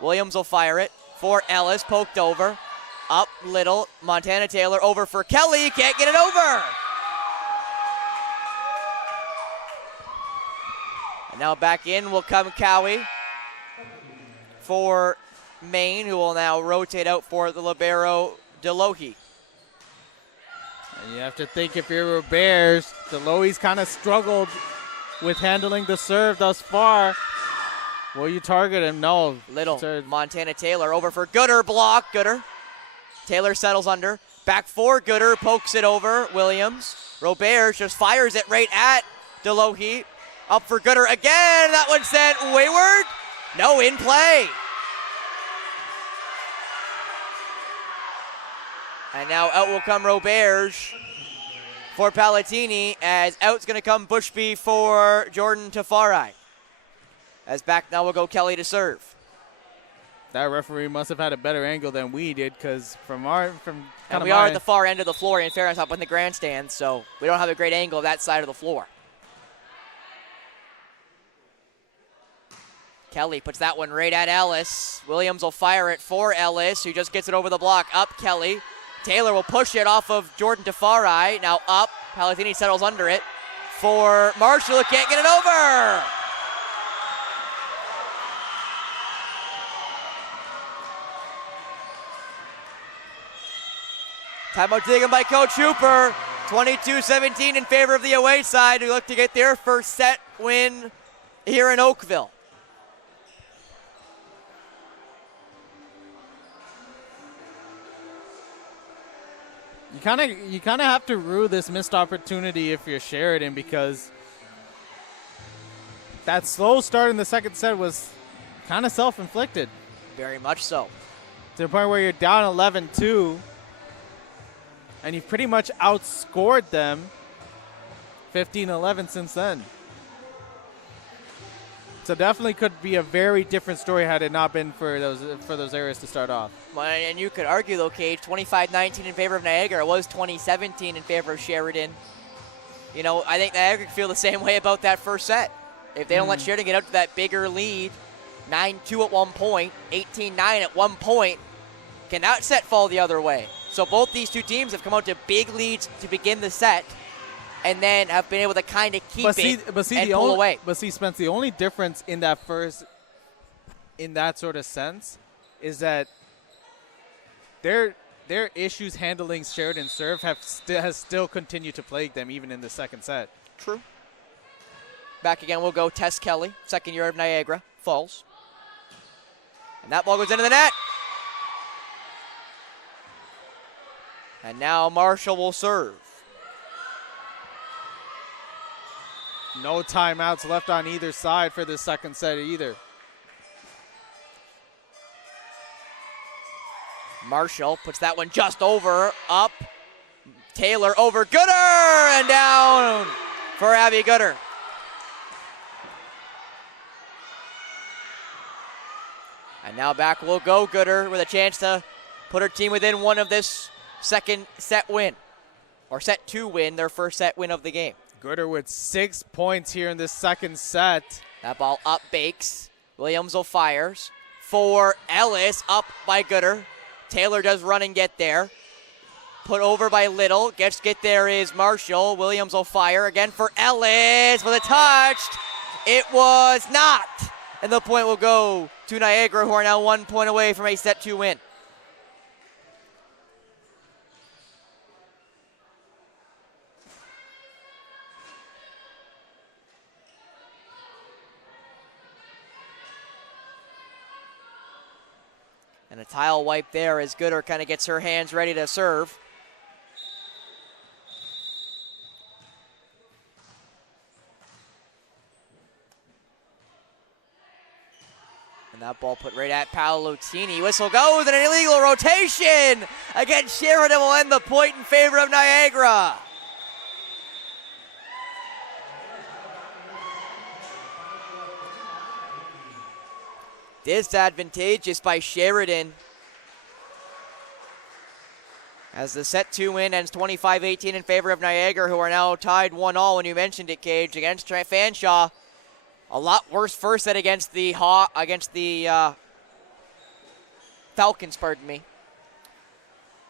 Williams will fire it. For Ellis, poked over. Up, Little, Montana Taylor over for Kelly, can't get it over. And now back in will come Cowie for Maine, who will now rotate out for the libero, Delohe. And you have to think, if you're Bears, Delohe's kind of struggled with handling the serve thus far. Will you target him? No. Little, Montana Taylor over for Gooder, block, Gooder. Taylor settles under, back for Gooder, pokes it over, Williams. Robert just fires it right at Delohe. Up for Gooder again, that one sent wayward. No, in play. And now out will come Roberge for Palatini, as out's going to come Bushby for Jordan Tafari. As back now will go Kelly to serve. That referee must have had a better angle than we did, because we are at the far end of the floor, in fairness, up in the grandstand, so we don't have a great angle of that side of the floor. Kelly puts that one right at Ellis. Williams will fire it for Ellis, who just gets it over the block. Up Kelly. Taylor will push it off of Jordan Tafari. Now up. Palatini settles under it for Marshall, who can't get it over. Timeout taken by Coach Hooper. 22-17 in favor of the away side, who look to get their first set win here in Oakville. You kind of have to rue this missed opportunity if you're Sheridan, because that slow start in the second set was kind of self-inflicted. Very much so. To the point where you're down 11-2. And you've pretty much outscored them 15-11 since then. So definitely could be a very different story had it not been for those areas to start off. Well, and you could argue, though, Cage, 25-19 in favor of Niagara. It was 20-17 in favor of Sheridan. You know, I think Niagara could feel the same way about that first set. If they don't let Sheridan get out to that bigger lead, 9-2 at one point, 18-9 at one point, can that set fall the other way? So both these two teams have come out to big leads to begin the set, and then have been able to kind of keep and pull away. But see, Spence, the only difference in that sort of sense is that their issues handling Sheridan's serve has still continued to plague them even in the second set. True. Back again, we'll go Tess Kelly, second year of Niagara, falls. And that ball goes into the net. And now Marshall will serve. No timeouts left on either side for the second set either. Marshall puts that one just over, up. Taylor over, Gooder, and down. for Abby Gooder. And now back will go Gooder with a chance to put her team within one of this second set win. Or set 2 win, their first set win of the game. Gooder with 6 points here in this second set. That ball up bakes. Williams will fires. For Ellis, up by Gooder. Taylor does run and get there. Put over by Little. Get there is Marshall. Williams will fire again for Ellis with a touch. It was not. And the point will go to Niagara, who are now 1 point away from a set 2 win. And a tile wipe there as Gooder kind of gets her hands ready to serve. And that ball put right at Paolutini. Whistle goes and an illegal rotation against Sheridan will end the point in favor of Niagara. Disadvantageous by Sheridan. As the set 2 win ends 25-18 in favor of Niagara, who are now tied 1-all when you mentioned it, Cage, against Fanshawe. A lot worse first set against the Falcons, pardon me.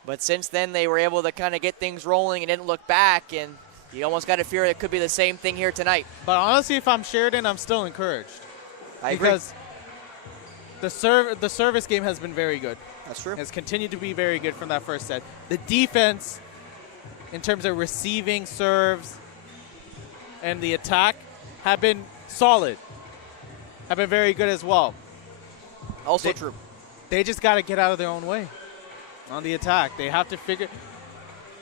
But since then, they were able to kind of get things rolling and didn't look back, and you almost got to fear it could be the same thing here tonight. But honestly, if I'm Sheridan, I'm still encouraged. I agree. Because the service game has been very good. That's true. Has continued to be very good from that first set. The defense, in terms of receiving serves and the attack, have been solid. Have been very good as well. Also true. They just got to get out of their own way on the attack. They have to figure.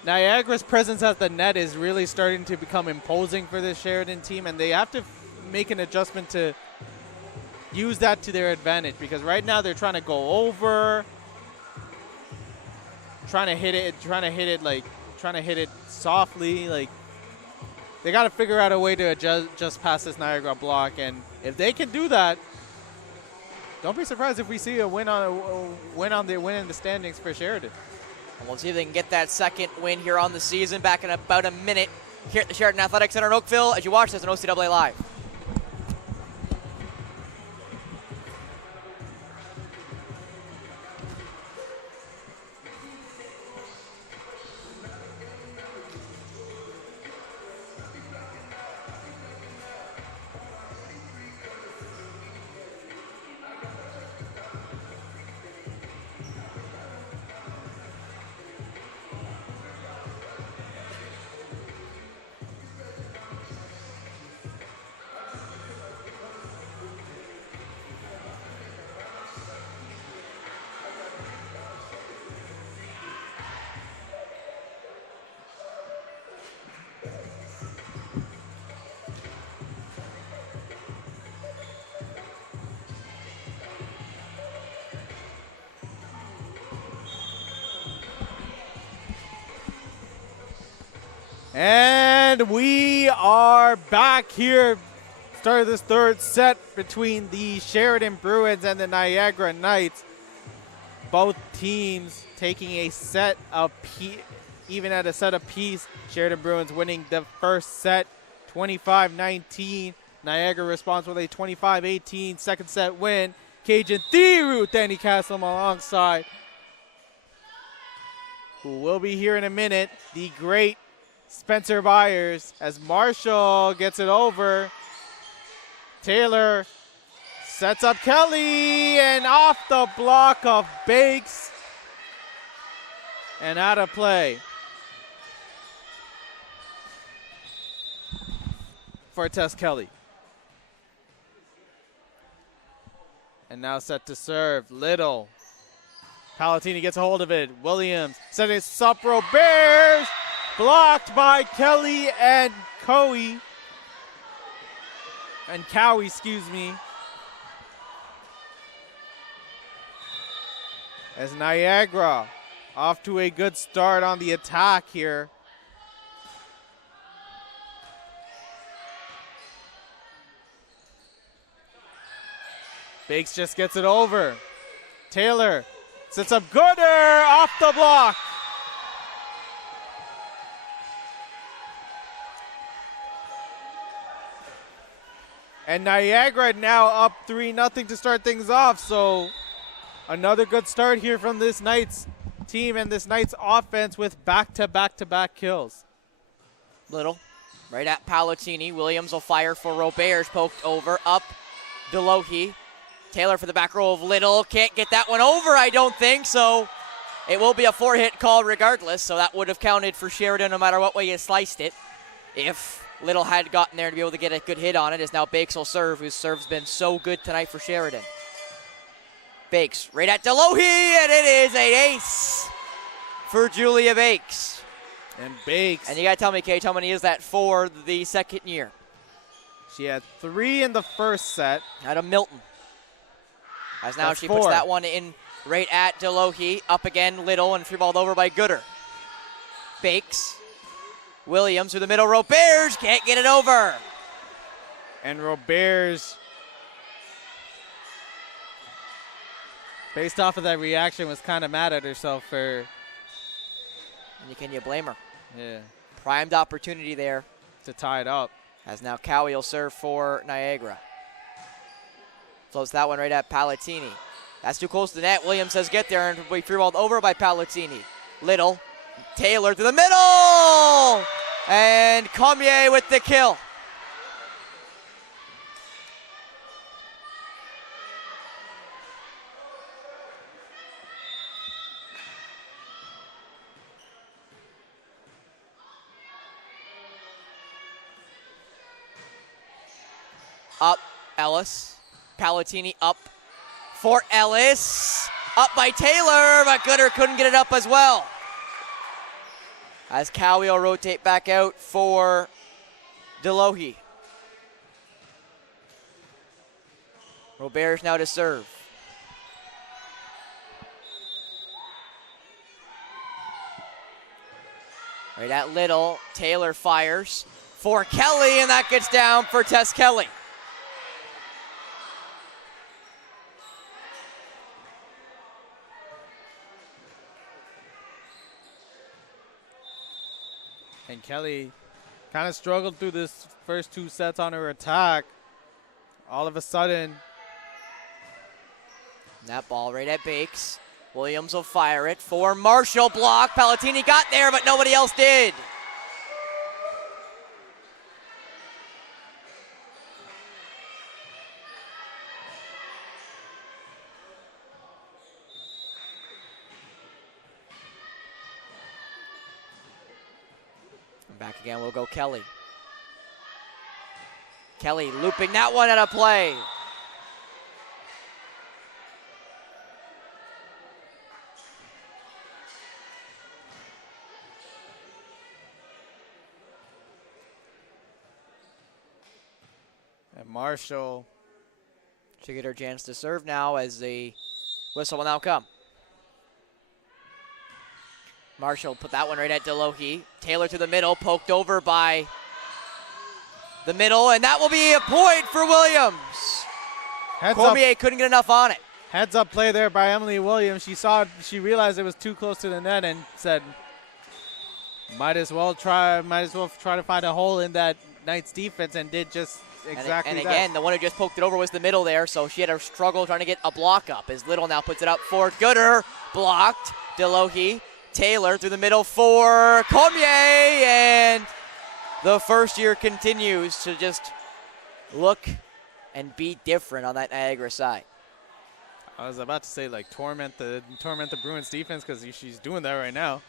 Niagara's presence at the net is really starting to become imposing for this Sheridan team, and they have to make an adjustment to use that to their advantage, because right now they're trying to go over, trying to hit it softly. Like, they got to figure out a way to adjust past this Niagara block, and if they can do that, don't be surprised if we see a win in the standings for Sheridan. And we'll see if they can get that second win here on the season. Back in about a minute here at the Sheridan Athletic Center in Oakville as you watch this on OCAA Live. And we are back here. Started this third set between the Sheridan Bruins and the Niagara Knights. Both teams taking a set apiece, even at a set apiece. Sheridan Bruins winning the first set 25-19. Niagara responds with a 25-18 second set win. Cajun Thiru, Danny Castle alongside, who will be here in a minute, the great Spencer Byers, as Marshall gets it over. Taylor sets up Kelly, and off the block of Bakes and out of play for Tess Kelly. And now set to serve, Little. Palatini gets a hold of it. Williams setting it up, Bears. Blocked by Kelly and Cowie. And Cowie, excuse me. As Niagara off to a good start on the attack here. Bakes just gets it over. Taylor sets up Gooder off the block. And Niagara now up 3-0 to start things off. So another good start here from this Knights team and this Knights offense with back-to-back-to-back kills. Little, right at Palatini. Williams will fire for Robert's poked over, up Delohi. Taylor for the back row of Little. Can't get that one over, I don't think, so it will be a 4-hit call regardless, so that would have counted for Sheridan no matter what way you sliced it. If Little had gotten there to be able to get a good hit on it, as now Bakes will serve, whose serve's been so good tonight for Sheridan. Bakes right at Delohi, and it is an ace for Julia Bakes. And Bakes. And you got to tell me, Kate, how many is that for the second year? She had 3 in the first set. Out of Milton. As now That's she 4. puts that one in right at Delohi. Up again, Little, and free balled over by Gooder. Bakes. Williams through the middle. Roberts can't get it over. And Roberts, based off of that reaction, was kind of mad at herself for. And can you blame her? Yeah. Primed opportunity there. To tie it up. As now Cowie will serve for Niagara. Floats that one right at Palatini. That's too close to the net. Williams says get there, and we free balled over by Palatini. Little. Taylor to the middle! And Cormier with the kill. Up, Ellis. Palatini up for Ellis. Up by Taylor, but Gooder couldn't get it up as well. As Cowie will rotate back out for Delohi. Roberts now to serve. Right at Little. Taylor fires for Kelly, and that gets down for Tess Kelly. And Kelly kind of struggled through this first 2 sets on her attack. All of a sudden. That ball right at Bakes. Williams will fire it for Marshall. Block. Palatini got there, but nobody else did. Back again, we'll go Kelly. Kelly looping that one out of play. And Marshall. She'll get her chance to serve now as the whistle will now come. Marshall put that one right at Delohi. Taylor to the middle, poked over by the middle, and that will be a point for Williams. Cormier couldn't get enough on it. Heads up play there by Emily Williams. She realized it was too close to the net and said, might as well try to find a hole in that Knights defense, and did just exactly and that. again, the one who just poked it over was the middle there, so she had a struggle trying to get a block up as Little now puts it up for Gooder. Blocked. Delohi. Taylor through the middle for Cormier, and the first year continues to just look and be different on that Niagara side. I was about to say, like, torment the Bruins defense, because she's doing that right now.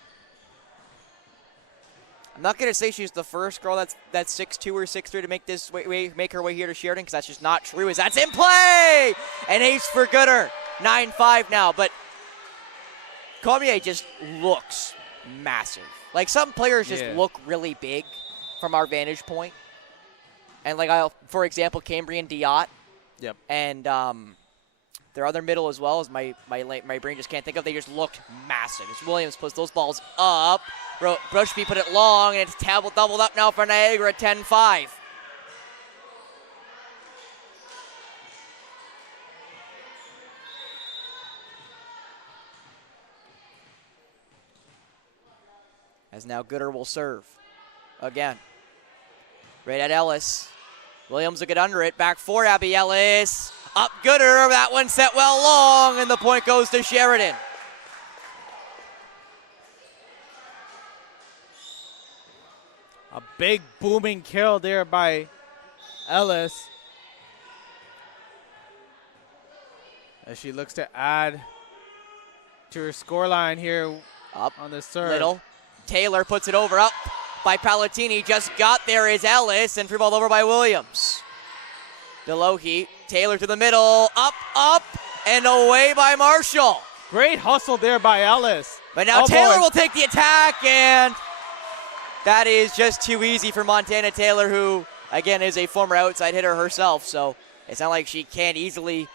I'm not going to say she's the first girl that's 6'2" or 6'3" to make her way here to Sheridan, because that's just not true. As that's in play, an ace for Gooder. 9-5 now, but Cormier just looks massive. Like, some players just look really big from our vantage point. And, like, for example, Cambrian Diot. Yep. And their other middle as well, as my brain just can't think of. They just looked massive. As Williams puts those balls up. Brushby put it long, and it's doubled up now for Niagara, 10-5. As now Gooder will serve again. Right at Ellis. Williams will get under it. Back for Abby Ellis. Up Gooder. That one set well long, and the point goes to Sheridan. A big booming kill there by Ellis. As she looks to add to her scoreline here Up on the serve. Little. Taylor puts it over. Up by Palatini. Just got there is Ellis, and free ball over by Williams. DeLohe. Taylor to the middle. Up, and away by Marshall. Great hustle there by Ellis. But now Taylor will take the attack, and that is just too easy for Montana Taylor, who, again, is a former outside hitter herself. So it's not like she can't easily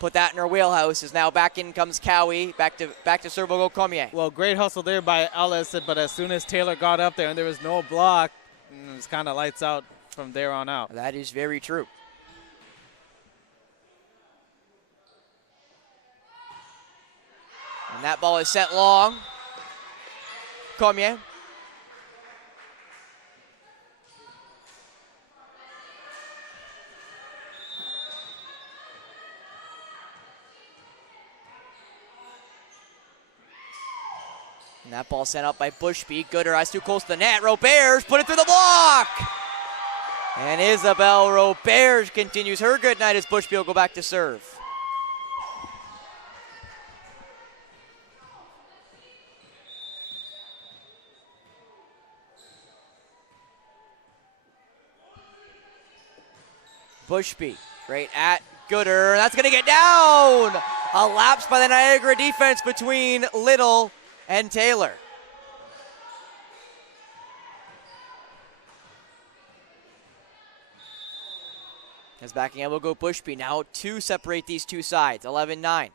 put that in her wheelhouse. As now back in comes Cowie. Back to serve will go Cormier. Well, great hustle there by Ellis, but as soon as Taylor got up there and there was no block, it was kind of lights out from there on out. That is very true. And that ball is sent long. Cormier. And that ball sent up by Bushby. Gooder has too close to the net. Roberts put it through the block. And Isabel Roberts continues her good night as Bushby will go back to serve. Bushby right at Gooder. That's going to get down. A lapse by the Niagara defense between Little and Taylor. As backing out will go Bushby now to separate these two sides. 11-9.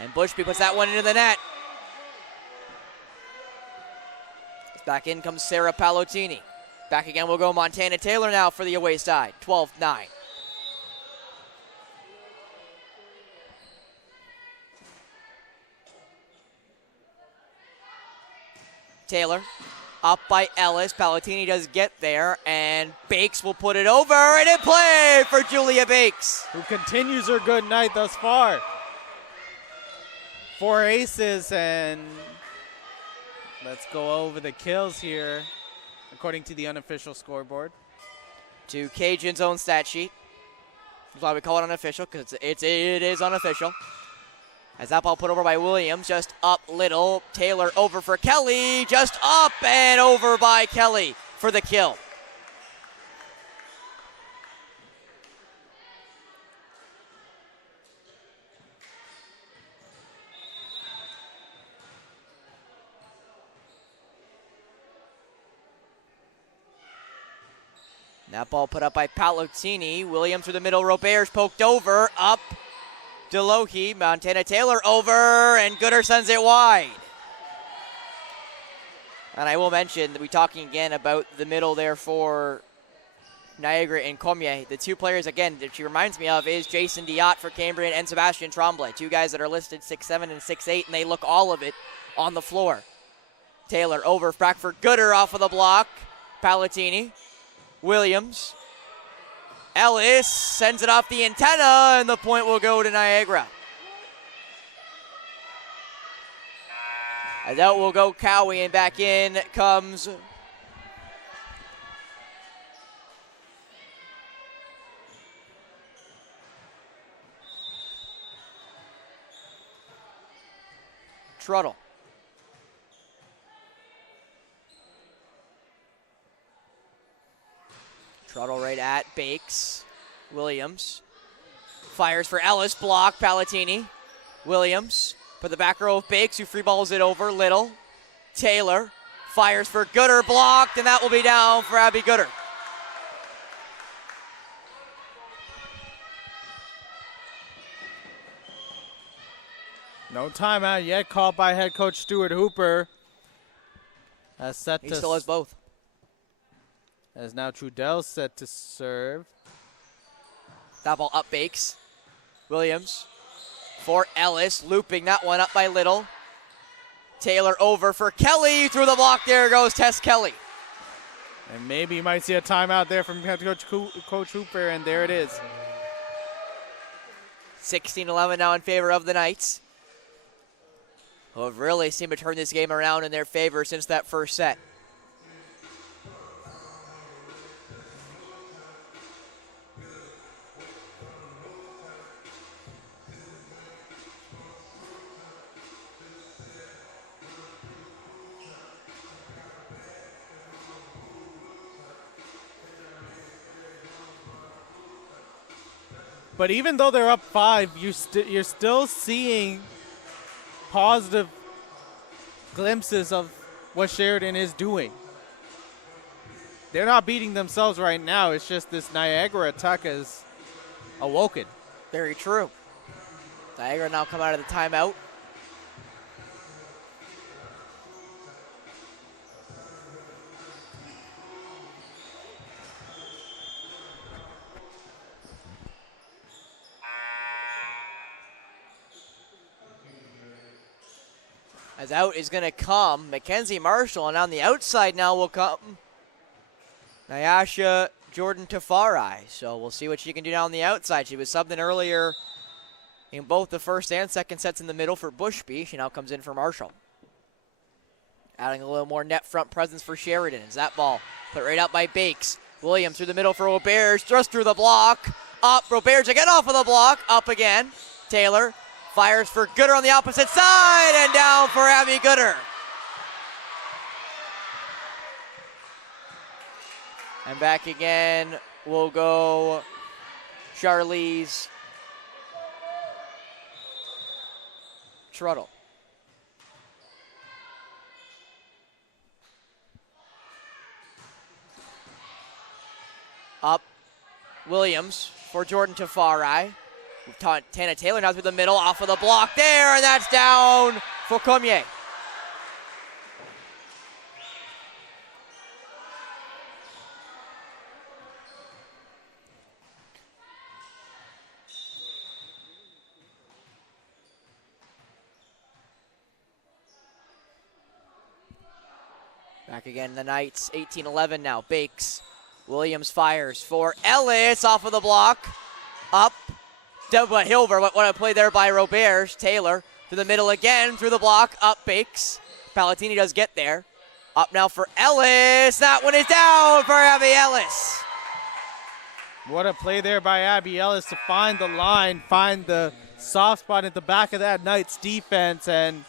And Bushby puts that one into the net. As back in comes Sarah Pallottini. Back again will go Montana Taylor now for the away side. 12-9. Taylor up by Ellis. Pallottini does get there, and Bakes will put it over, and in play for Julia Bakes, who continues her good night thus far. 4 aces, and let's go over the kills here, according to the unofficial scoreboard. To Cajun's own stat sheet. That's why we call it unofficial, because it is unofficial. As that ball put over by Williams, just up Little. Taylor over for Kelly, just up and over by Kelly for the kill. That ball put up by Pallottini. Williams through the middle. Roberts poked over. Up. DeLohe. Montana Taylor over. And Gooder sends it wide. And I will mention that we're talking again about the middle there for Niagara and Cormier. The two players, again, that she reminds me of is Jason Diot for Cambrian and Sebastian Tremblay. Two guys that are listed 6'7" and 6'8", and they look all of it on the floor. Taylor over. Back for Gooder off of the block. Pallottini. Williams. Ellis sends it off the antenna, and the point will go to Niagara. As out will go Cowie, and back in comes Truttle. Truttle right at Bakes. Williams fires for Ellis. Block. Pallottini. Williams for the back row of Bakes, who free balls it over. Little. Taylor fires for Gooder. Blocked, and that will be down for Abby Gooder. No timeout yet called by head coach Stuart Hooper. He still has both. As now Trudell set to serve. That ball up Bakes. Williams for Ellis. Looping that one up by Little. Taylor over for Kelly. Through the block, there goes Tess Kelly. And maybe you might see a timeout there from head coach Hooper, and there it is. 16-11 now in favor of the Knights, who have really seemed to turn this game around in their favor since that first set. But even though they're up 5, you're still seeing positive glimpses of what Sheridan is doing. They're not beating themselves right now. It's just this Niagara attack is awoken. Very true. Niagara now come out of the timeout. As out is going to come Mackenzie Marshall, and on the outside now will come Nyasha Jordan Tafari. So we'll see what she can do now on the outside. She was subbed in earlier in both the first and second sets in the middle for Bushby. She now comes in for Marshall. Adding a little more net front presence for Sheridan. As that ball put right out by Bakes. Williams through the middle for Roberge, just through the block. Up, Roberge again off of the block. Up again. Taylor fires for Gooder on the opposite side, and down for Abby Gooder. And back again will go Charlize Truttle. Up, Williams for Jordan Tafari. Tana Taylor now through the middle, off of the block there, and that's down for Cormier. Back again, the Knights, 18-11 now. Bakes, Williams fires for Ellis, off of the block, up. But Hilver, what a play there by Roberge. Taylor to the middle again, through the block, up Bakes. Palatini does get there. Up now for Ellis. That one is down for Abby Ellis. What a play there by Abby Ellis to find the line, find the soft spot at the back of that Knights defense. And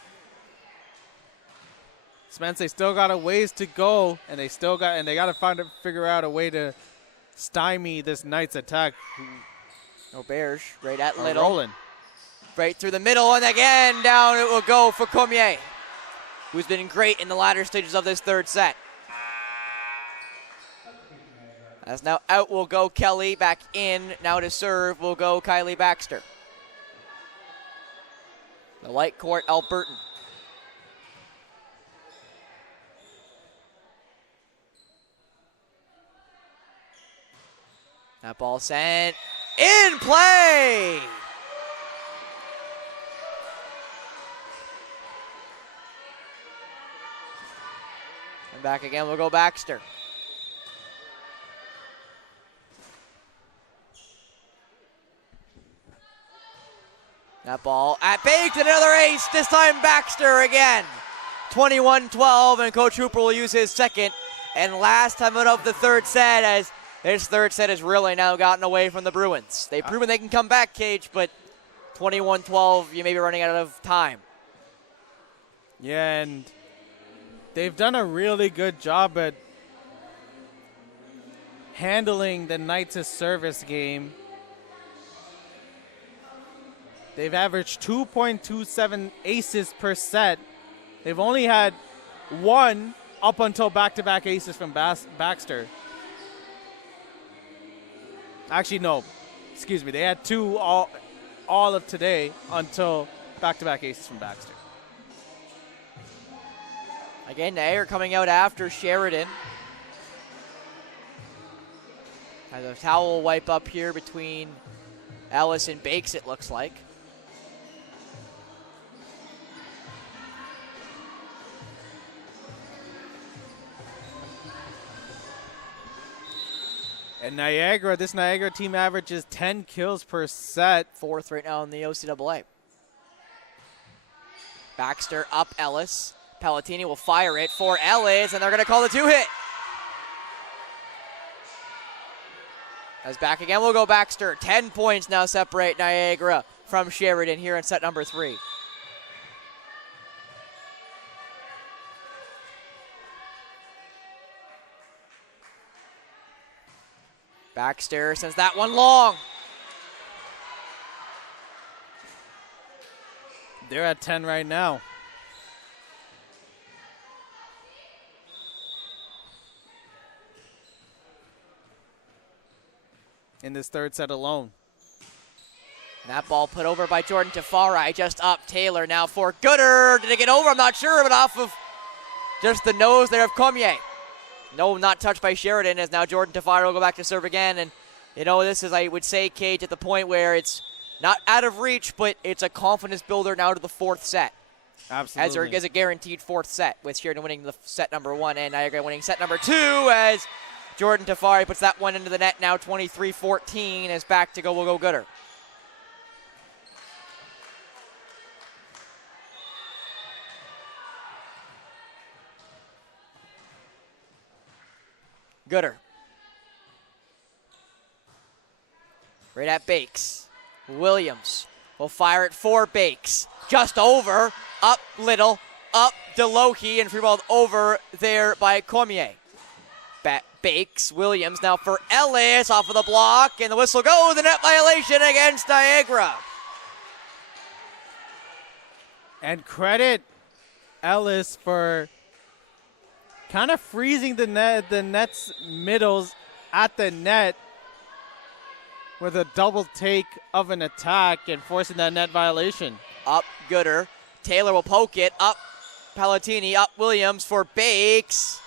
Spence, they still got a ways to go, and they got to figure out a way to stymie this Knights attack. Roberge right at Little. Rolling. Right through the middle, and again down it will go for Cormier, who's been great in the latter stages of this third set. As now out will go Kelly, back in, now to serve will go Kylie Baxter. The light court, Albertan. That ball sent in play. And back again will go Baxter. That ball at Baked, another ace, this time Baxter again. 21-12, and Coach Hooper will use his second and last time out of the third set, as this third set has really now gotten away from the Bruins. They've proven they can come back, Cage, but 21-12, you may be running out of time. Yeah, and they've done a really good job at handling the Knights' service game. They've averaged 2.27 aces per set. They've only had one up until back-to-back aces from Baxter. Actually, no. Excuse me. They had two all of today until back-to-back aces from Baxter. Again, Nair coming out after Sheridan. Has a towel wipe up here between Ellis and Bakes, it looks like. And Niagara, this Niagara team averages 10 kills per set. Fourth right now in the OCAA. Baxter up Ellis. Palatini will fire it for Ellis, and they're going to call the two-hit. As back again will go Baxter. 10 points now separate Niagara from Sheridan here in set number 3. Baxter sends that one long. They're at 10 right now. In this third set alone. And that ball put over by Jordan Tafari, just up Taylor now for Gooder. Did it get over? I'm not sure, but off of just the nose there of Cormier. No, not touched by Sheridan, as now Jordan Tafari will go back to serve again. And, you know, this is, I would say, Cage, at the point where it's not out of reach, but it's a confidence builder now to the fourth set. Absolutely. As a guaranteed fourth set, with Sheridan winning the set number 1 and Niagara winning set number 2, as Jordan Tafari puts that one into the net now 23-14, as back to go will go Gooder. Gooder. Right at Bakes. Williams will fire it for Bakes. Just over. Up Little. Up Delohi. And free ball over there by Cormier. Bakes. Williams now for Ellis. Off of the block. And the whistle goes. The net violation against Niagara. And credit Ellis for kind of freezing the net's middles at the net with a double take of an attack and forcing that net violation. Up Gooder. Taylor will poke it. Up Palatini. Up Williams for Bakes.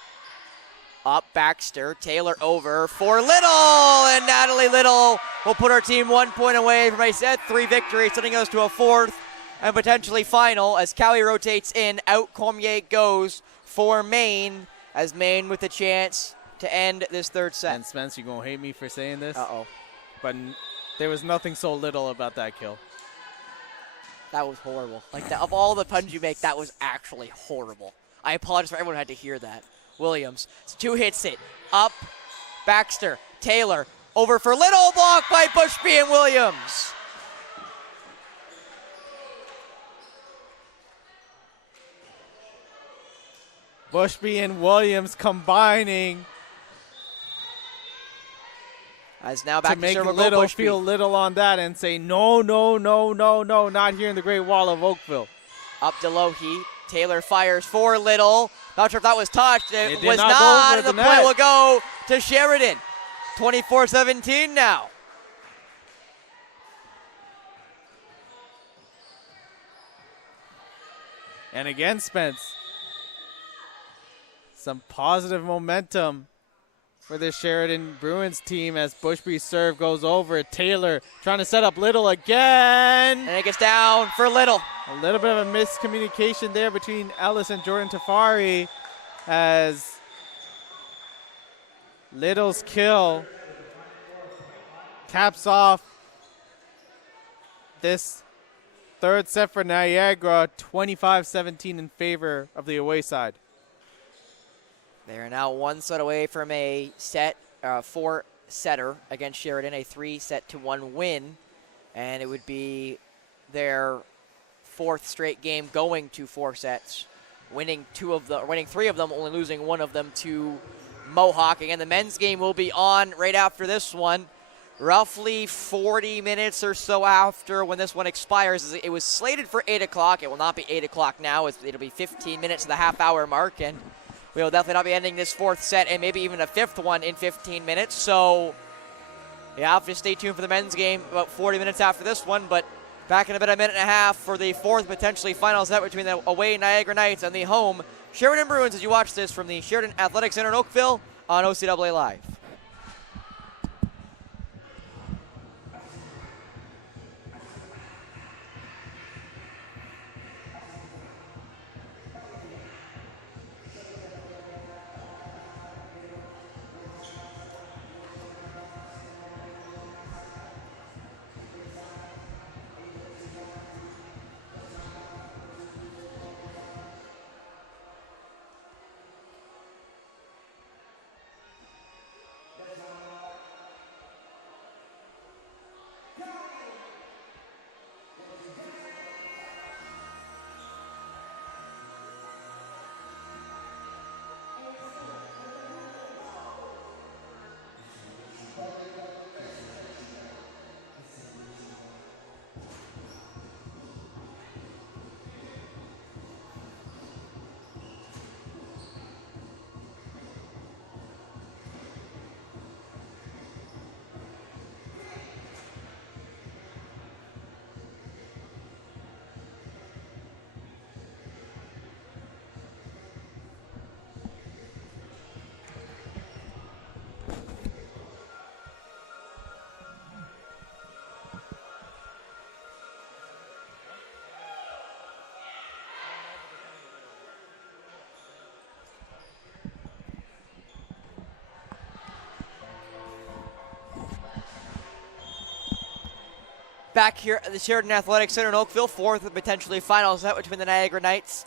Up Baxter. Taylor over for Little. And Natalie Little will put our team 1 point away from a set 3 victory, sending us to a fourth and potentially final as Cowie rotates in. Out Cormier goes for Maine, as Maine with a chance to end this third set. And Spence, you're going to hate me for saying this. Uh-oh. But there was nothing so little about that kill. That was horrible. Like, that, of all the puns you make, that was actually horrible. I apologize for everyone who had to hear that. Williams, 2 hits it. Up, Baxter, Taylor, over for Little, blocked by Bushby and Williams. Bushby and Williams combining as now back to make serve Little feel Little on that and say, no, no, no, no, no, not here in the Great Wall of Oakville. Up Delohi. Taylor fires for Little. Not sure if that was touched. It was not not, go and the net. point will go to Sheridan. 24-17 now. And again, Spence, some positive momentum for this Sheridan Bruins team as Bushby's serve goes over. Taylor trying to set up Little again. And it gets down for Little. A little bit of a miscommunication there between Ellis and Jordan Tafari as Little's kill caps off this third set for Niagara, 25-17 in favor of the away side. They are now 1 set away from a set, 4-setter against Sheridan, a 3-1 win, and it would be their 4th straight game going to 4 sets, winning 3 of them, only losing 1 of them to Mohawk. Again, the men's game will be on right after this one, roughly 40 minutes or so after when this one expires. It was slated for 8 o'clock. It will not be 8 o'clock now. It'll be 15 minutes to the half-hour mark, and we will definitely not be ending this 4th set and maybe even a 5th one in 15 minutes. So, yeah, just stay tuned for the men's game about 40 minutes after this one. But back in about a minute and a half for the 4th, potentially final set between the away Niagara Knights and the home Sheridan Bruins as you watch this from the Sheridan Athletic Center in Oakville on OCAA Live. back here at the Sheridan Athletic Center in Oakville, fourth and potentially final set between the Niagara Knights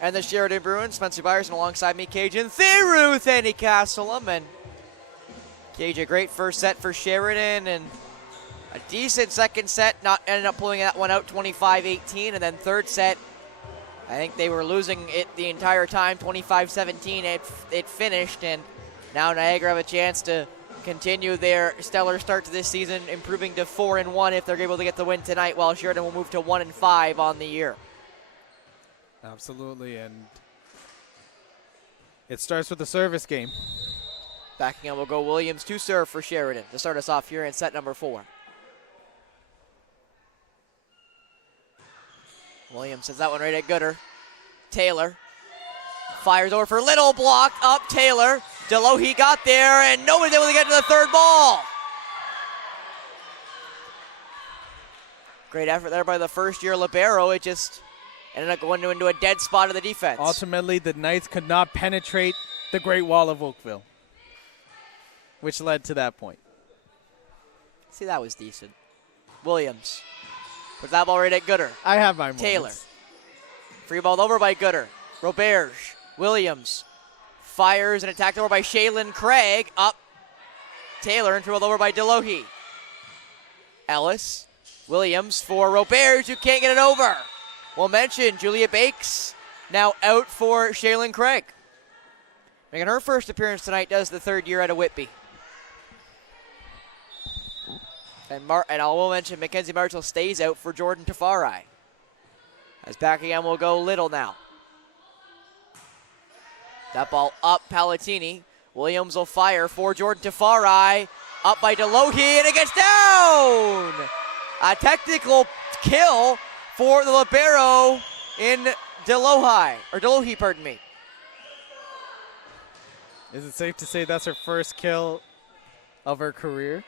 and the Sheridan Bruins. Spencer Byers, and alongside me, Cajun Thiru, Andy Castleum. And Cage, a great first set for Sheridan and a decent second set, not ended up pulling that one out 25-18. And then third set, I think they were losing it the entire time, 25-17. It finished, and now Niagara have a chance to continue their stellar start to this season, improving to 4-1 if they're able to get the win tonight, while Sheridan will move to 1-5 on the year. Absolutely, and it starts with the service game. Backing up will go Williams to serve for Sheridan to start us off here in set number 4. Williams has that one right at Gooder. Taylor fires over for Little, blocked up Taylor. Delohe got there, and nobody's able to get to the third ball. Great effort there by the first-year libero. It just ended up going into a dead spot of the defense. Ultimately, the Knights could not penetrate the Great Wall of Oakville, which led to that point. See, that was decent. Williams puts that ball right at Gooder. I have my moments. Taylor. Free ball over by Gooder. Roberge. Williams fires and attacked over by Shaylin Craig. Up Taylor and dribbled over by Delohe. Ellis. Williams for Roberge, who can't get it over. We'll mention Julia Bakes now out for Shaylin Craig. Making her first appearance tonight, does the third year out of Whitby. And I will mention Mackenzie Marshall stays out for Jordan Tafari. As back again will go Little now. That ball up, Palatini. Williams will fire for Jordan Tafari. Up by Delohe, and it gets down! A technical kill for the libero in Delohe, pardon me. Is it safe to say that's her first kill of her career?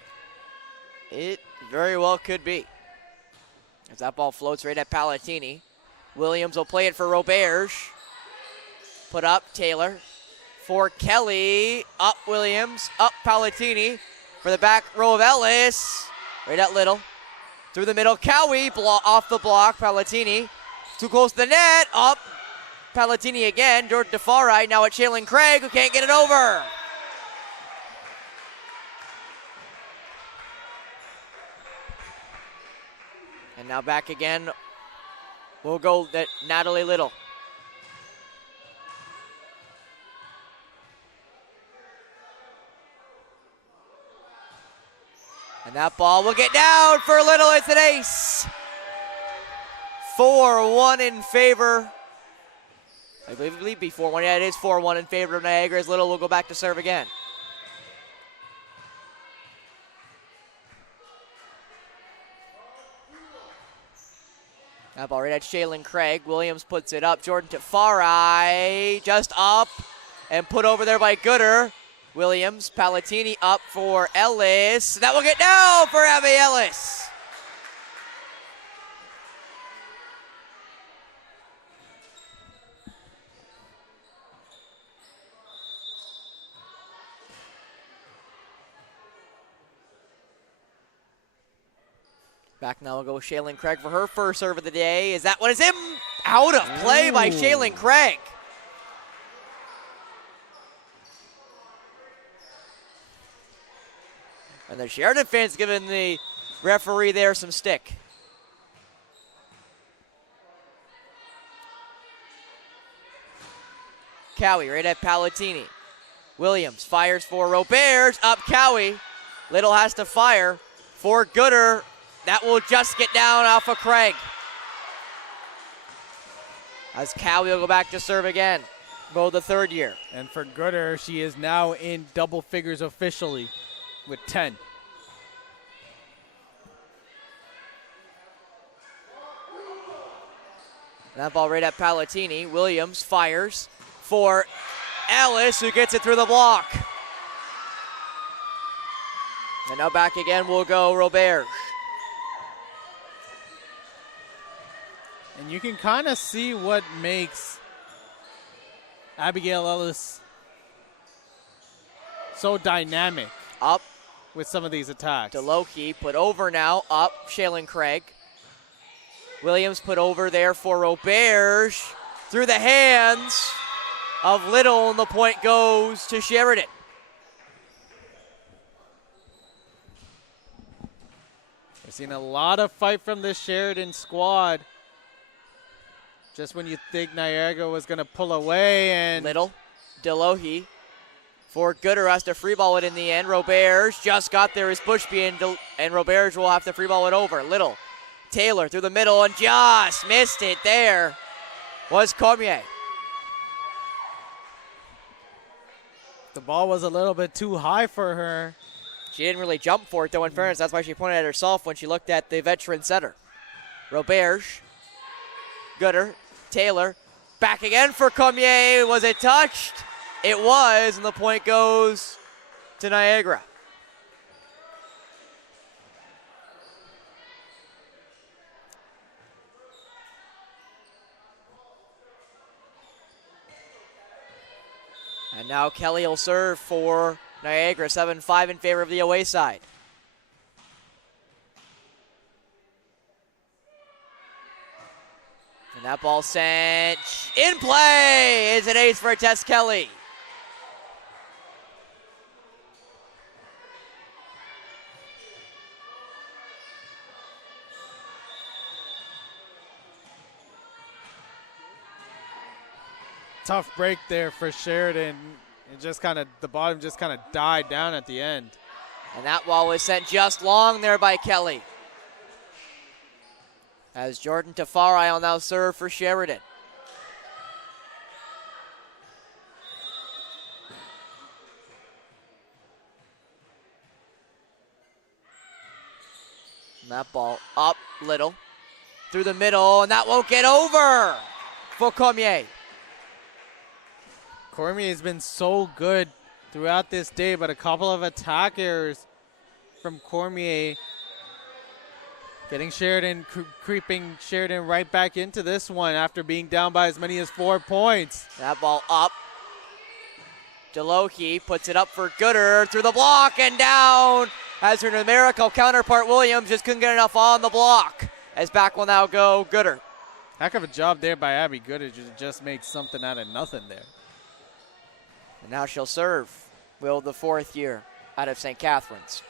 It very well could be. As that ball floats right at Palatini. Williams will play it for Roberge. Put up Taylor for Kelly. Up Williams. Up Palatini for the back row of Ellis. Right at Little. Through the middle. Cowie off the block. Palatini. Too close to the net. Up Palatini again. Jordan Tafari now at Shaylin Craig, who can't get it over. And now back again, we'll go that Natalie Little. And that ball will get down for Little. It's an ace. 4-1 in favor. I believe it would be 4-1. Yeah, it is 4-1 in favor of Niagara, as Little will go back to serve again. That ball right at Shaylin Craig. Williams puts it up. Jordan Tafari just up and put over there by Gooder. Williams, Palatini up for Ellis. That will get down for Abby Ellis. Back now will go Shaylin Craig for her first serve of the day. Is that one is out of play by Shaylin Craig. And the Sheridan fans giving the referee there some stick. Cowie right at Palatini. Williams fires for Roberge. Up Cowie. Little has to fire for Gooder. That will just get down off of Craig. As Cowie will go back to serve again. Both the third year. And for Gooder, she is now in double figures officially with 10. That ball right at Palatini. Williams fires for Ellis, who gets it through the block. And now back again will go Roberge. And you can kind of see what makes Abigail Ellis so dynamic. Up with some of these attacks. DeLoche put over now, up, Shaylin Craig. Williams put over there for Roberge. Through the hands of Little, and the point goes to Sheridan. We've seen a lot of fight from this Sheridan squad. Just when you think Niagara was going to pull away, and Little, DeLoche for Gooder has to free ball it in the end. Roberge just got there as Bushby, and Roberge will have to free ball it over. Little, Taylor through the middle, and just missed it there was Cormier. the ball was a little bit too high for her. She didn't really jump for it, though, in fairness. That's why she pointed at herself when she looked at the veteran setter. Roberge, Gooder, Taylor, back again for Cormier. Was it touched? It was, and the point goes to Niagara. And now Kelly will serve for Niagara, 7-5 in favor of the away side. And that ball sent in play. Is an ace for Tess Kelly. Tough break there for Sheridan. It just kind of, the bottom just kind of died down at the end. And that ball was sent just long there by Kelly. As Jordan Tafari will now serve for Sheridan. And that ball up, Little, through the middle, and that won't get over for Cormier. Cormier has been so good throughout this day, but a couple of attack errors from Cormier. Getting Sheridan, creeping Sheridan right back into this one after being down by as many as 4 points. That ball up. DeLoche puts it up for Gooder through the block and down as her numerical counterpart Williams just couldn't get enough on the block. As back will now go Gooder. Heck of a job there by Abby Gooder to just make something out of nothing there. And now she'll serve. Will, the fourth year out of St. Catharines.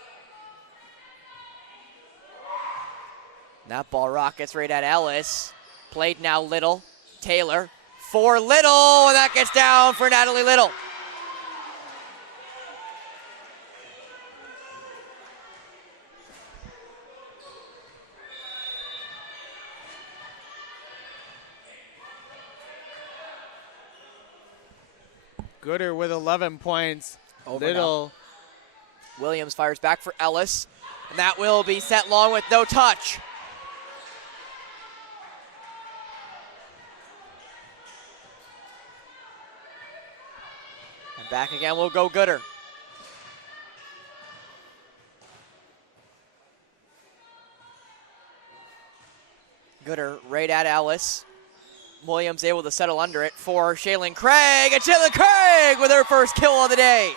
And that ball rockets right at Ellis. Played now Little. Taylor for Little, and that gets down for Natalie Little. Gooder with 11 points. Over Little. Now. Williams fires back for Ellis, and that will be sent long with no touch. And back again will go Gooder. Gooder right at Ellis. Williams able to settle under it for Shaylin Craig, and Shaylin Craig with her first kill of the day.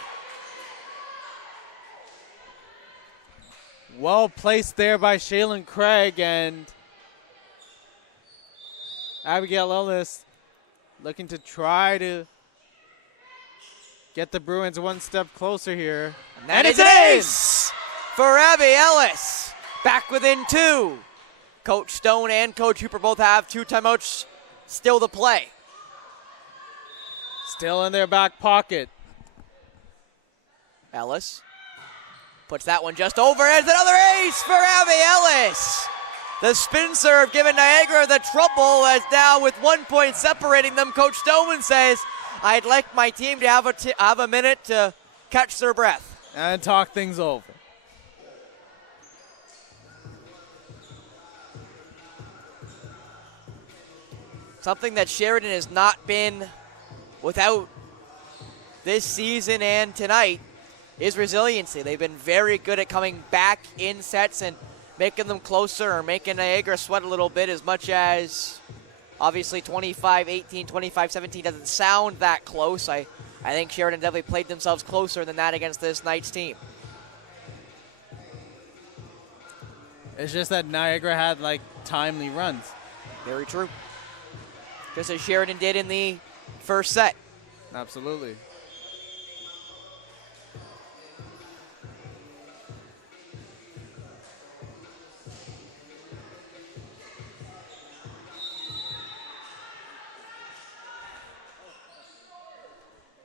Well placed there by Shaylin Craig, and Abigail Ellis looking to try to get the Bruins one step closer here. And that is an ace for Abby Ellis. Back within two. Coach Stone and Coach Hooper both have 2 timeouts still to play. Still in their back pocket. Ellis puts that one just over as another ace for Abby Ellis. The spin serve giving Niagara the trouble, as now with 1 point separating them, Coach Stone says, I'd like my team to have a minute to catch their breath. And talk things over. Something that Sheridan has not been without this season and tonight is resiliency. They've been very good at coming back in sets and making them closer, or making Niagara sweat a little bit, as much as obviously 25-18, 25-17 doesn't sound that close. I think Sheridan definitely played themselves closer than that against this Knights team. It's just that Niagara had like timely runs. Very true. Just as Sheridan did in the first set. Absolutely.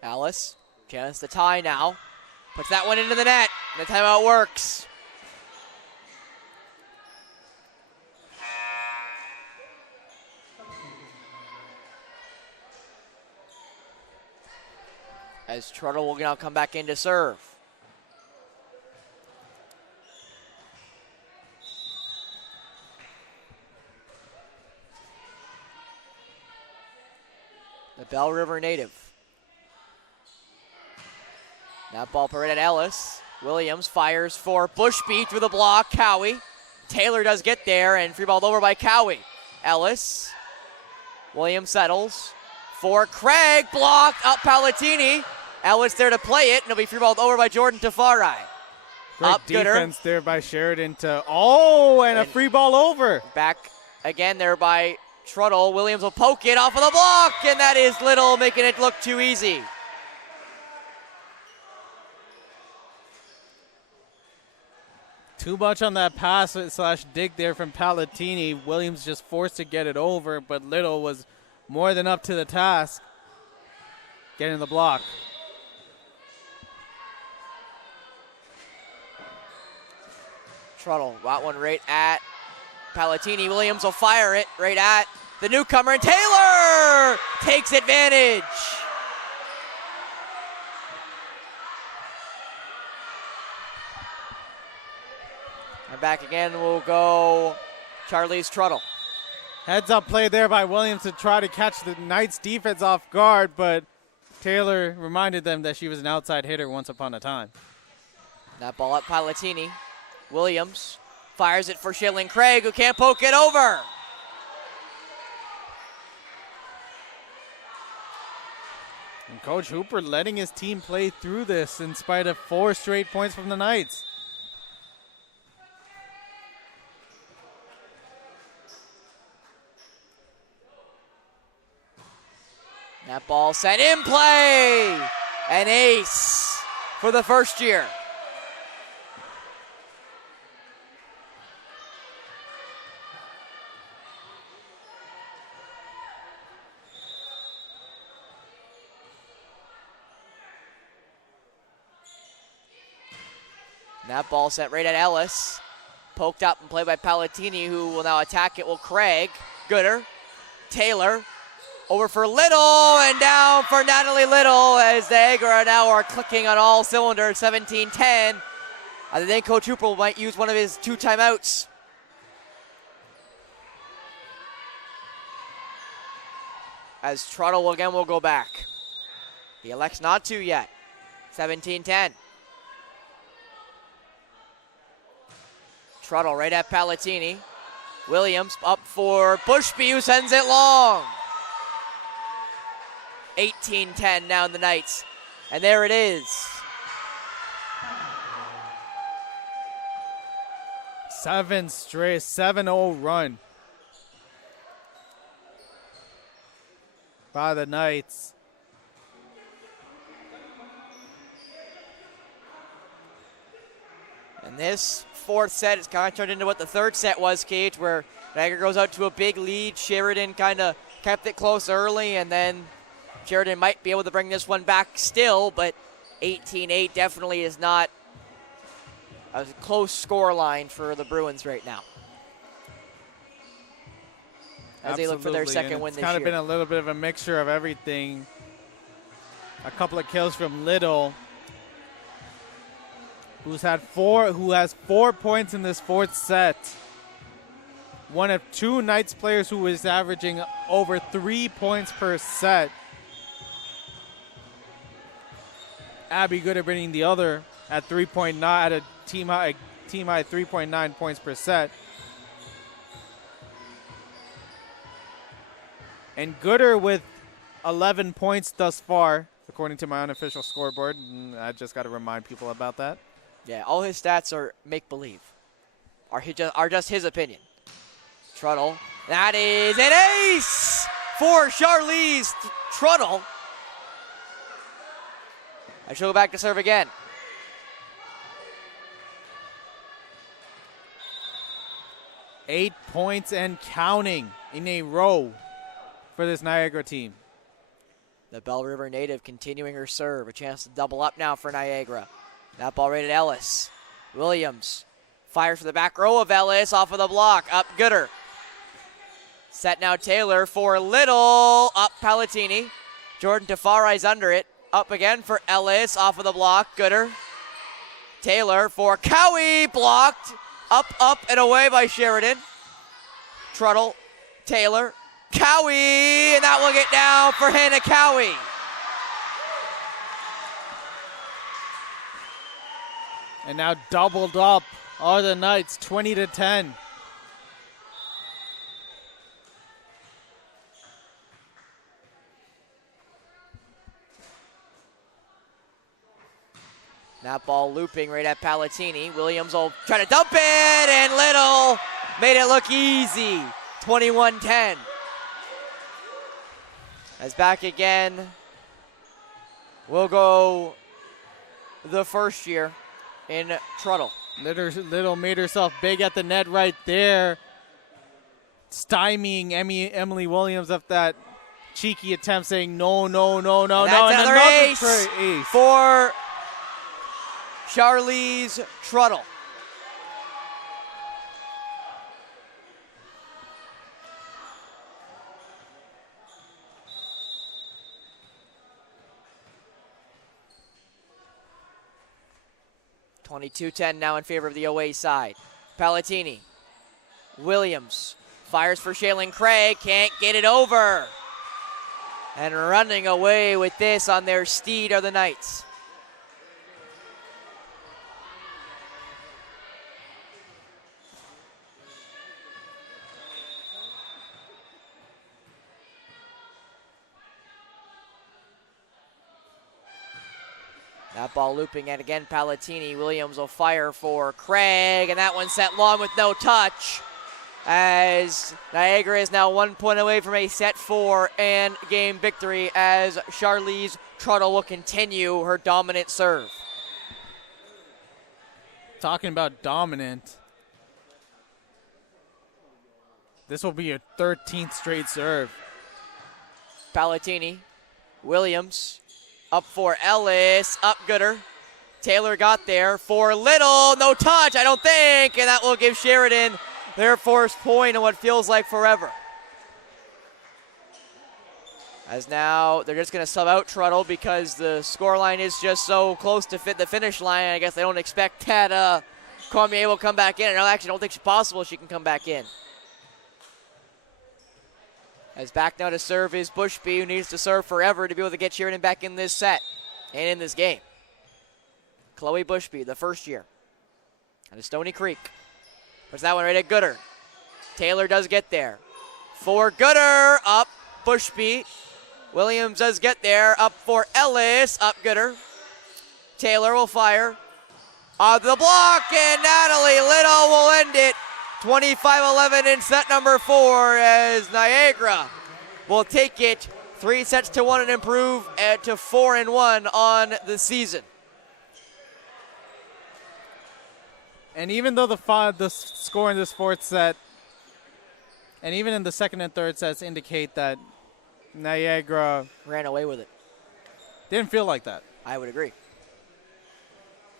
Alice, chance to tie now. Puts that one into the net. The timeout works. As Trudell will now come back in to serve. The Bell River native. That ball put right at Ellis. Williams fires for Bushby through the block. Cowie. Taylor does get there and free balled over by Cowie. Ellis. Williams settles. For Craig. Blocked up Palatini. Ellis there to play it, and it'll be free balled over by Jordan Tafari. Great Up defense there by Sheridan to, and a free ball over. Back again there by Trudell. Williams will poke it off of the block, and that is Little making it look too easy. Too much on that pass / dig there from Palatini. Williams just forced to get it over, but Little was more than up to the task. Getting the block. Trudell got one right at Palatini. Williams will fire it right at the newcomer, and Taylor takes advantage. And back again will go Charlize Trudell. Heads up play there by Williams to try to catch the Knights defense off guard, but Taylor reminded them that she was an outside hitter once upon a time. That ball at Palatini. Williams fires it for Shilling Craig, who can't poke it over. And Coach Hooper letting his team play through this in spite of 4 straight points from the Knights. That ball set in play. An ace for the first year. That ball set right at Ellis. Poked up and played by Palatini, who will now attack it. Will Craig. Gooder. Taylor. Over for Little and down for Natalie Little as the Niagara now are clicking on all cylinders. 17-10. I think Coach Hooper might use one of his 2 timeouts. As Trudell again will go back. He elects not to yet. 17-10. Trudell right at Palatini. Williams up for Bushby, who sends it long. 18-10 now in the Knights. And there it is. 7 straight, 7-0 run by the Knights. And this 4th set is kind of turned into what the 3rd set was, Cage, where Niagara goes out to a big lead. Sheridan kind of kept it close early, and then Sheridan might be able to bring this one back still, but 18-8 definitely is not a close score line for the Bruins right now. As they look for their second win this year. It's kind of been a little bit of a mixture of everything. A couple of kills from Little, who has 4 points in this 4th set. One of 2 Knights players who is averaging over 3 points per set. Abby Gooder bringing the other at 3.9 at a team high 3.9 points per set. And Gooder with 11 points thus far, according to my unofficial scoreboard. I just got to remind people about that. Yeah, all his stats are make-believe. are just his opinion. Trudell. That is an ace for Charlize Trudell. I should go back to serve again. Eight points and counting in a row for this Niagara team. The Bell River native continuing her serve. A chance to double up now for Niagara. That ball right at Ellis. Williams fires for the back row of Ellis off of the block. Up Gooder. Set now Taylor for Little. Up Palatini. Jordan Tafarai's under it. Up again for Ellis off of the block. Gooder. Taylor for Cowie. Blocked. Up, and away by Sheridan. Trudell. Taylor. Cowie. And that will get down for Hannah Cowie. And now doubled up are the Knights, 20-10. That ball looping right at Palatini. Williams will try to dump it, and Little made it look easy. 21-10. As back again, we'll go the first year in Trudell. Little made herself big at the net right there, stymieing Emily Williams of that cheeky attempt, saying no. And another ace for Charlize Trudell. (22-10) now in favor of the OA side. Palatini. Williams fires for Shaylin Craig. Can't get it over. And running away with this on their steed are the Knights. That ball looping, and again Palatini. Williams will fire for Craig, and that one sent long with no touch, as Niagara is now 1 point away from a set 4 and game victory, as Charlize Trudell will continue her dominant serve. Talking about dominant, this will be a 13th straight serve. Palatini. Williams. Up for Ellis, up Gooder. Taylor got there for Little, no touch, I don't think, and that will give Sheridan their first point in what feels like forever. As now they're just going to sub out Trudell because the scoreline is just so close to fit the finish line. I guess they don't expect that Cormier will come back in. I actually don't think it's possible she can come back in. As back now to serve is Bushby, who needs to serve forever to be able to get Sheridan back in this set and in this game. Chloe Bushby, the first year out of Stony Creek. Puts that one right at Gooder. Taylor does get there. For Gooder, up Bushby. Williams does get there, up for Ellis, up Gooder. Taylor will fire. On the block, and Natalie Little will end it. 25-11 in set number 4, as Niagara will take it 3-1 and improve to 4-1 on the season. And even though the score in this fourth set, and even in the second and third sets, indicate that Niagara ran away with it, didn't feel like that. I would agree.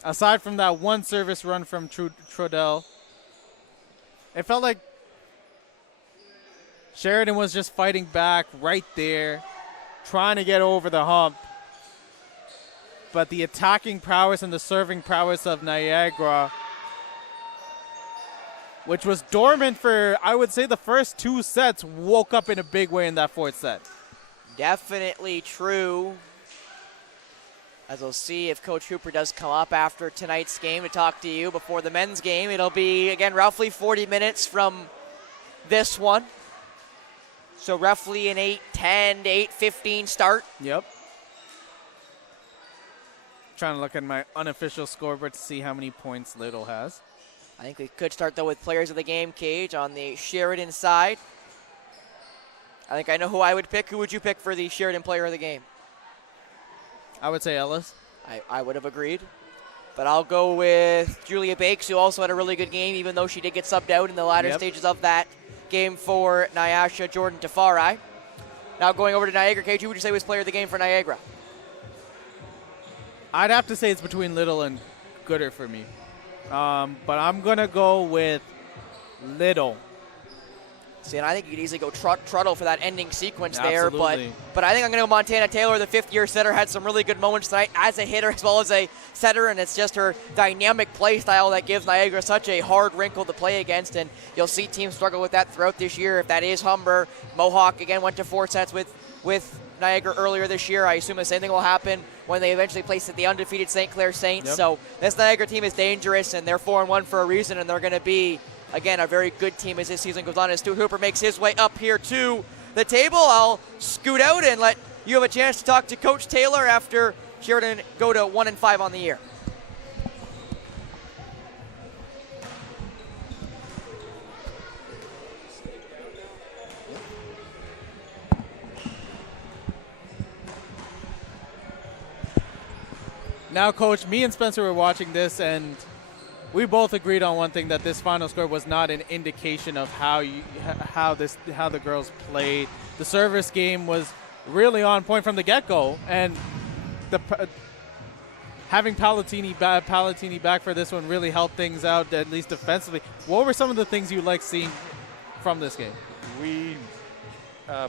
Aside from that one service run from Trudell, it felt like Sheridan was just fighting back right there, trying to get over the hump. But the attacking prowess and the serving prowess of Niagara, which was dormant for, I would say, the first 2 sets, woke up in a big way in that fourth set. Definitely true. As we'll see if Coach Hooper does come up after tonight's game to talk to you before the men's game. It'll be, again, roughly 40 minutes from this one. So roughly an 8:10 to 8:15 start. Yep. Trying to look at my unofficial scoreboard to see how many points Little has. I think we could start, though, with players of the game, Cage, on the Sheridan side. I think I know who I would pick. Who would you pick for the Sheridan player of the game? I would say Ellis. I would have agreed. But I'll go with Julia Bakes, who also had a really good game, even though she did get subbed out in the latter stages of that game for Nyasha Jordan Tafari. Now going over to Niagara, Cage, who would you say was player of the game for Niagara? I'd have to say it's between Little and Gooder for me. But I'm going to go with Little. See, and I think you could easily go Truttle for that ending sequence Absolutely. there. But I think I'm going to go Montana Taylor, the fifth-year setter, had some really good moments tonight as a hitter as well as a setter, and it's just her dynamic play style that gives Niagara such a hard wrinkle to play against, and you'll see teams struggle with that throughout this year. If that is Humber, Mohawk, again, went to 4 sets with Niagara earlier this year. I assume the same thing will happen when they eventually place the undefeated St. Clair Saints. Yep. So this Niagara team is dangerous, and they're 4-1 for a reason, and they're going to be, again, a very good team as this season goes on. As Stu Hooper makes his way up here to the table, I'll scoot out and let you have a chance to talk to Coach Taylor after Sheridan go to 1-5 on the year. Now, Coach, me and Spencer were watching this, and we both agreed on one thing, that this final score was not an indication of how the girls played. The service game was really on point from the get-go, and having Palatini back for this one really helped things out, at least defensively. What were some of the things you liked seeing from this game? We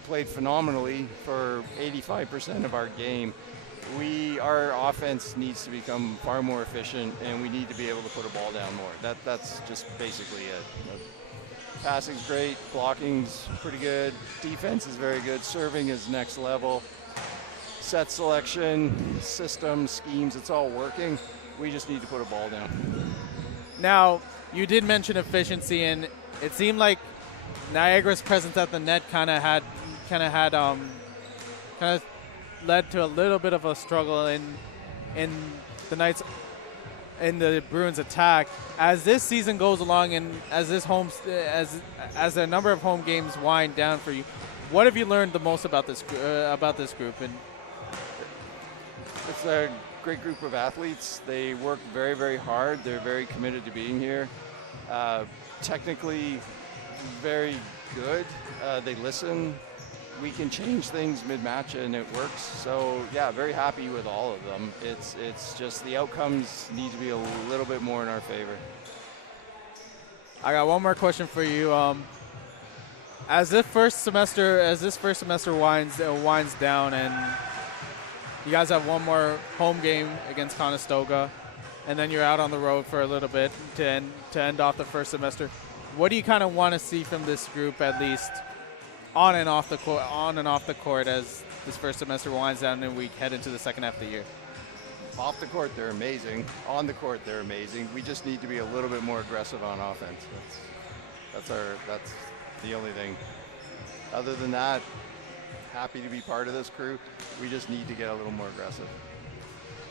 played phenomenally for 85% of our game. Our offense needs to become far more efficient, and we need to be able to put a ball down more. That's just basically it. Passing's great, blocking's pretty good, defense is very good, serving is next level. Set selection, systems, schemes, it's all working. We just need to put a ball down. Now, you did mention efficiency, and it seemed like Niagara's presence at the net kind of led to a little bit of a struggle in the Bruins attack. As this season goes along, and as as a number of home games wind down for you, what have you learned the most about this group? And it's a great group of athletes. They work very, very hard. They're very committed to being here. Technically, very good. They listen. We can change things mid-match and it works. So yeah, very happy with all of them. It's just the outcomes need to be a little bit more in our favor. I got one more question for you. As this first semester winds down, and you guys have one more home game against Conestoga, and then you're out on the road for a little bit to end off the first semester. What do you kind of want to see from this group, at least on and off the court, as this first semester winds down and we head into the second half of the year? Off the court, they're amazing. On the court, they're amazing. We just need to be a little bit more aggressive on offense. That's the only thing. Other than that, happy to be part of this crew. We just need to get a little more aggressive.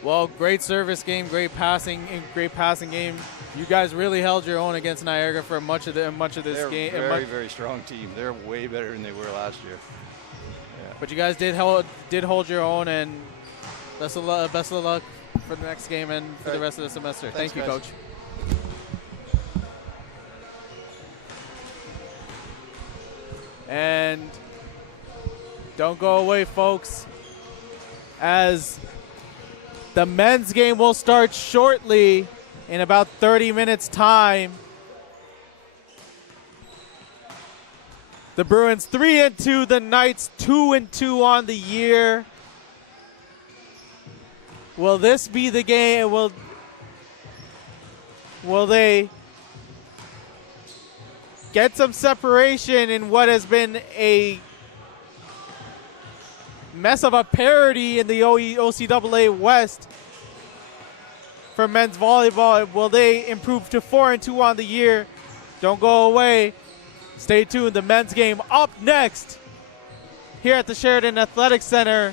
Well, great service game, great passing game. You guys really held your own against Niagara for much of this game. They're a very, very strong team. They're way better than they were last year. Yeah. But you guys did hold your own, and best of luck for the next game and for the rest of the semester. Thanks, Thank you, guys. Coach. And don't go away, folks, as the men's game will start shortly in about 30 minutes' time. The Bruins 3-2, the Knights 2-2 on the year. Will this be the game? Will they get some separation in what has been a mess of a parody in the OCAA West for men's volleyball? Will they improve to 4-2 on the year? Don't go away. Stay tuned. The men's game up next here at the Sheridan Athletic Center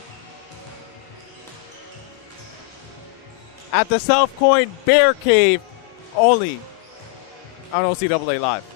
at the South Coin Bear Cave, only on OCAA Live.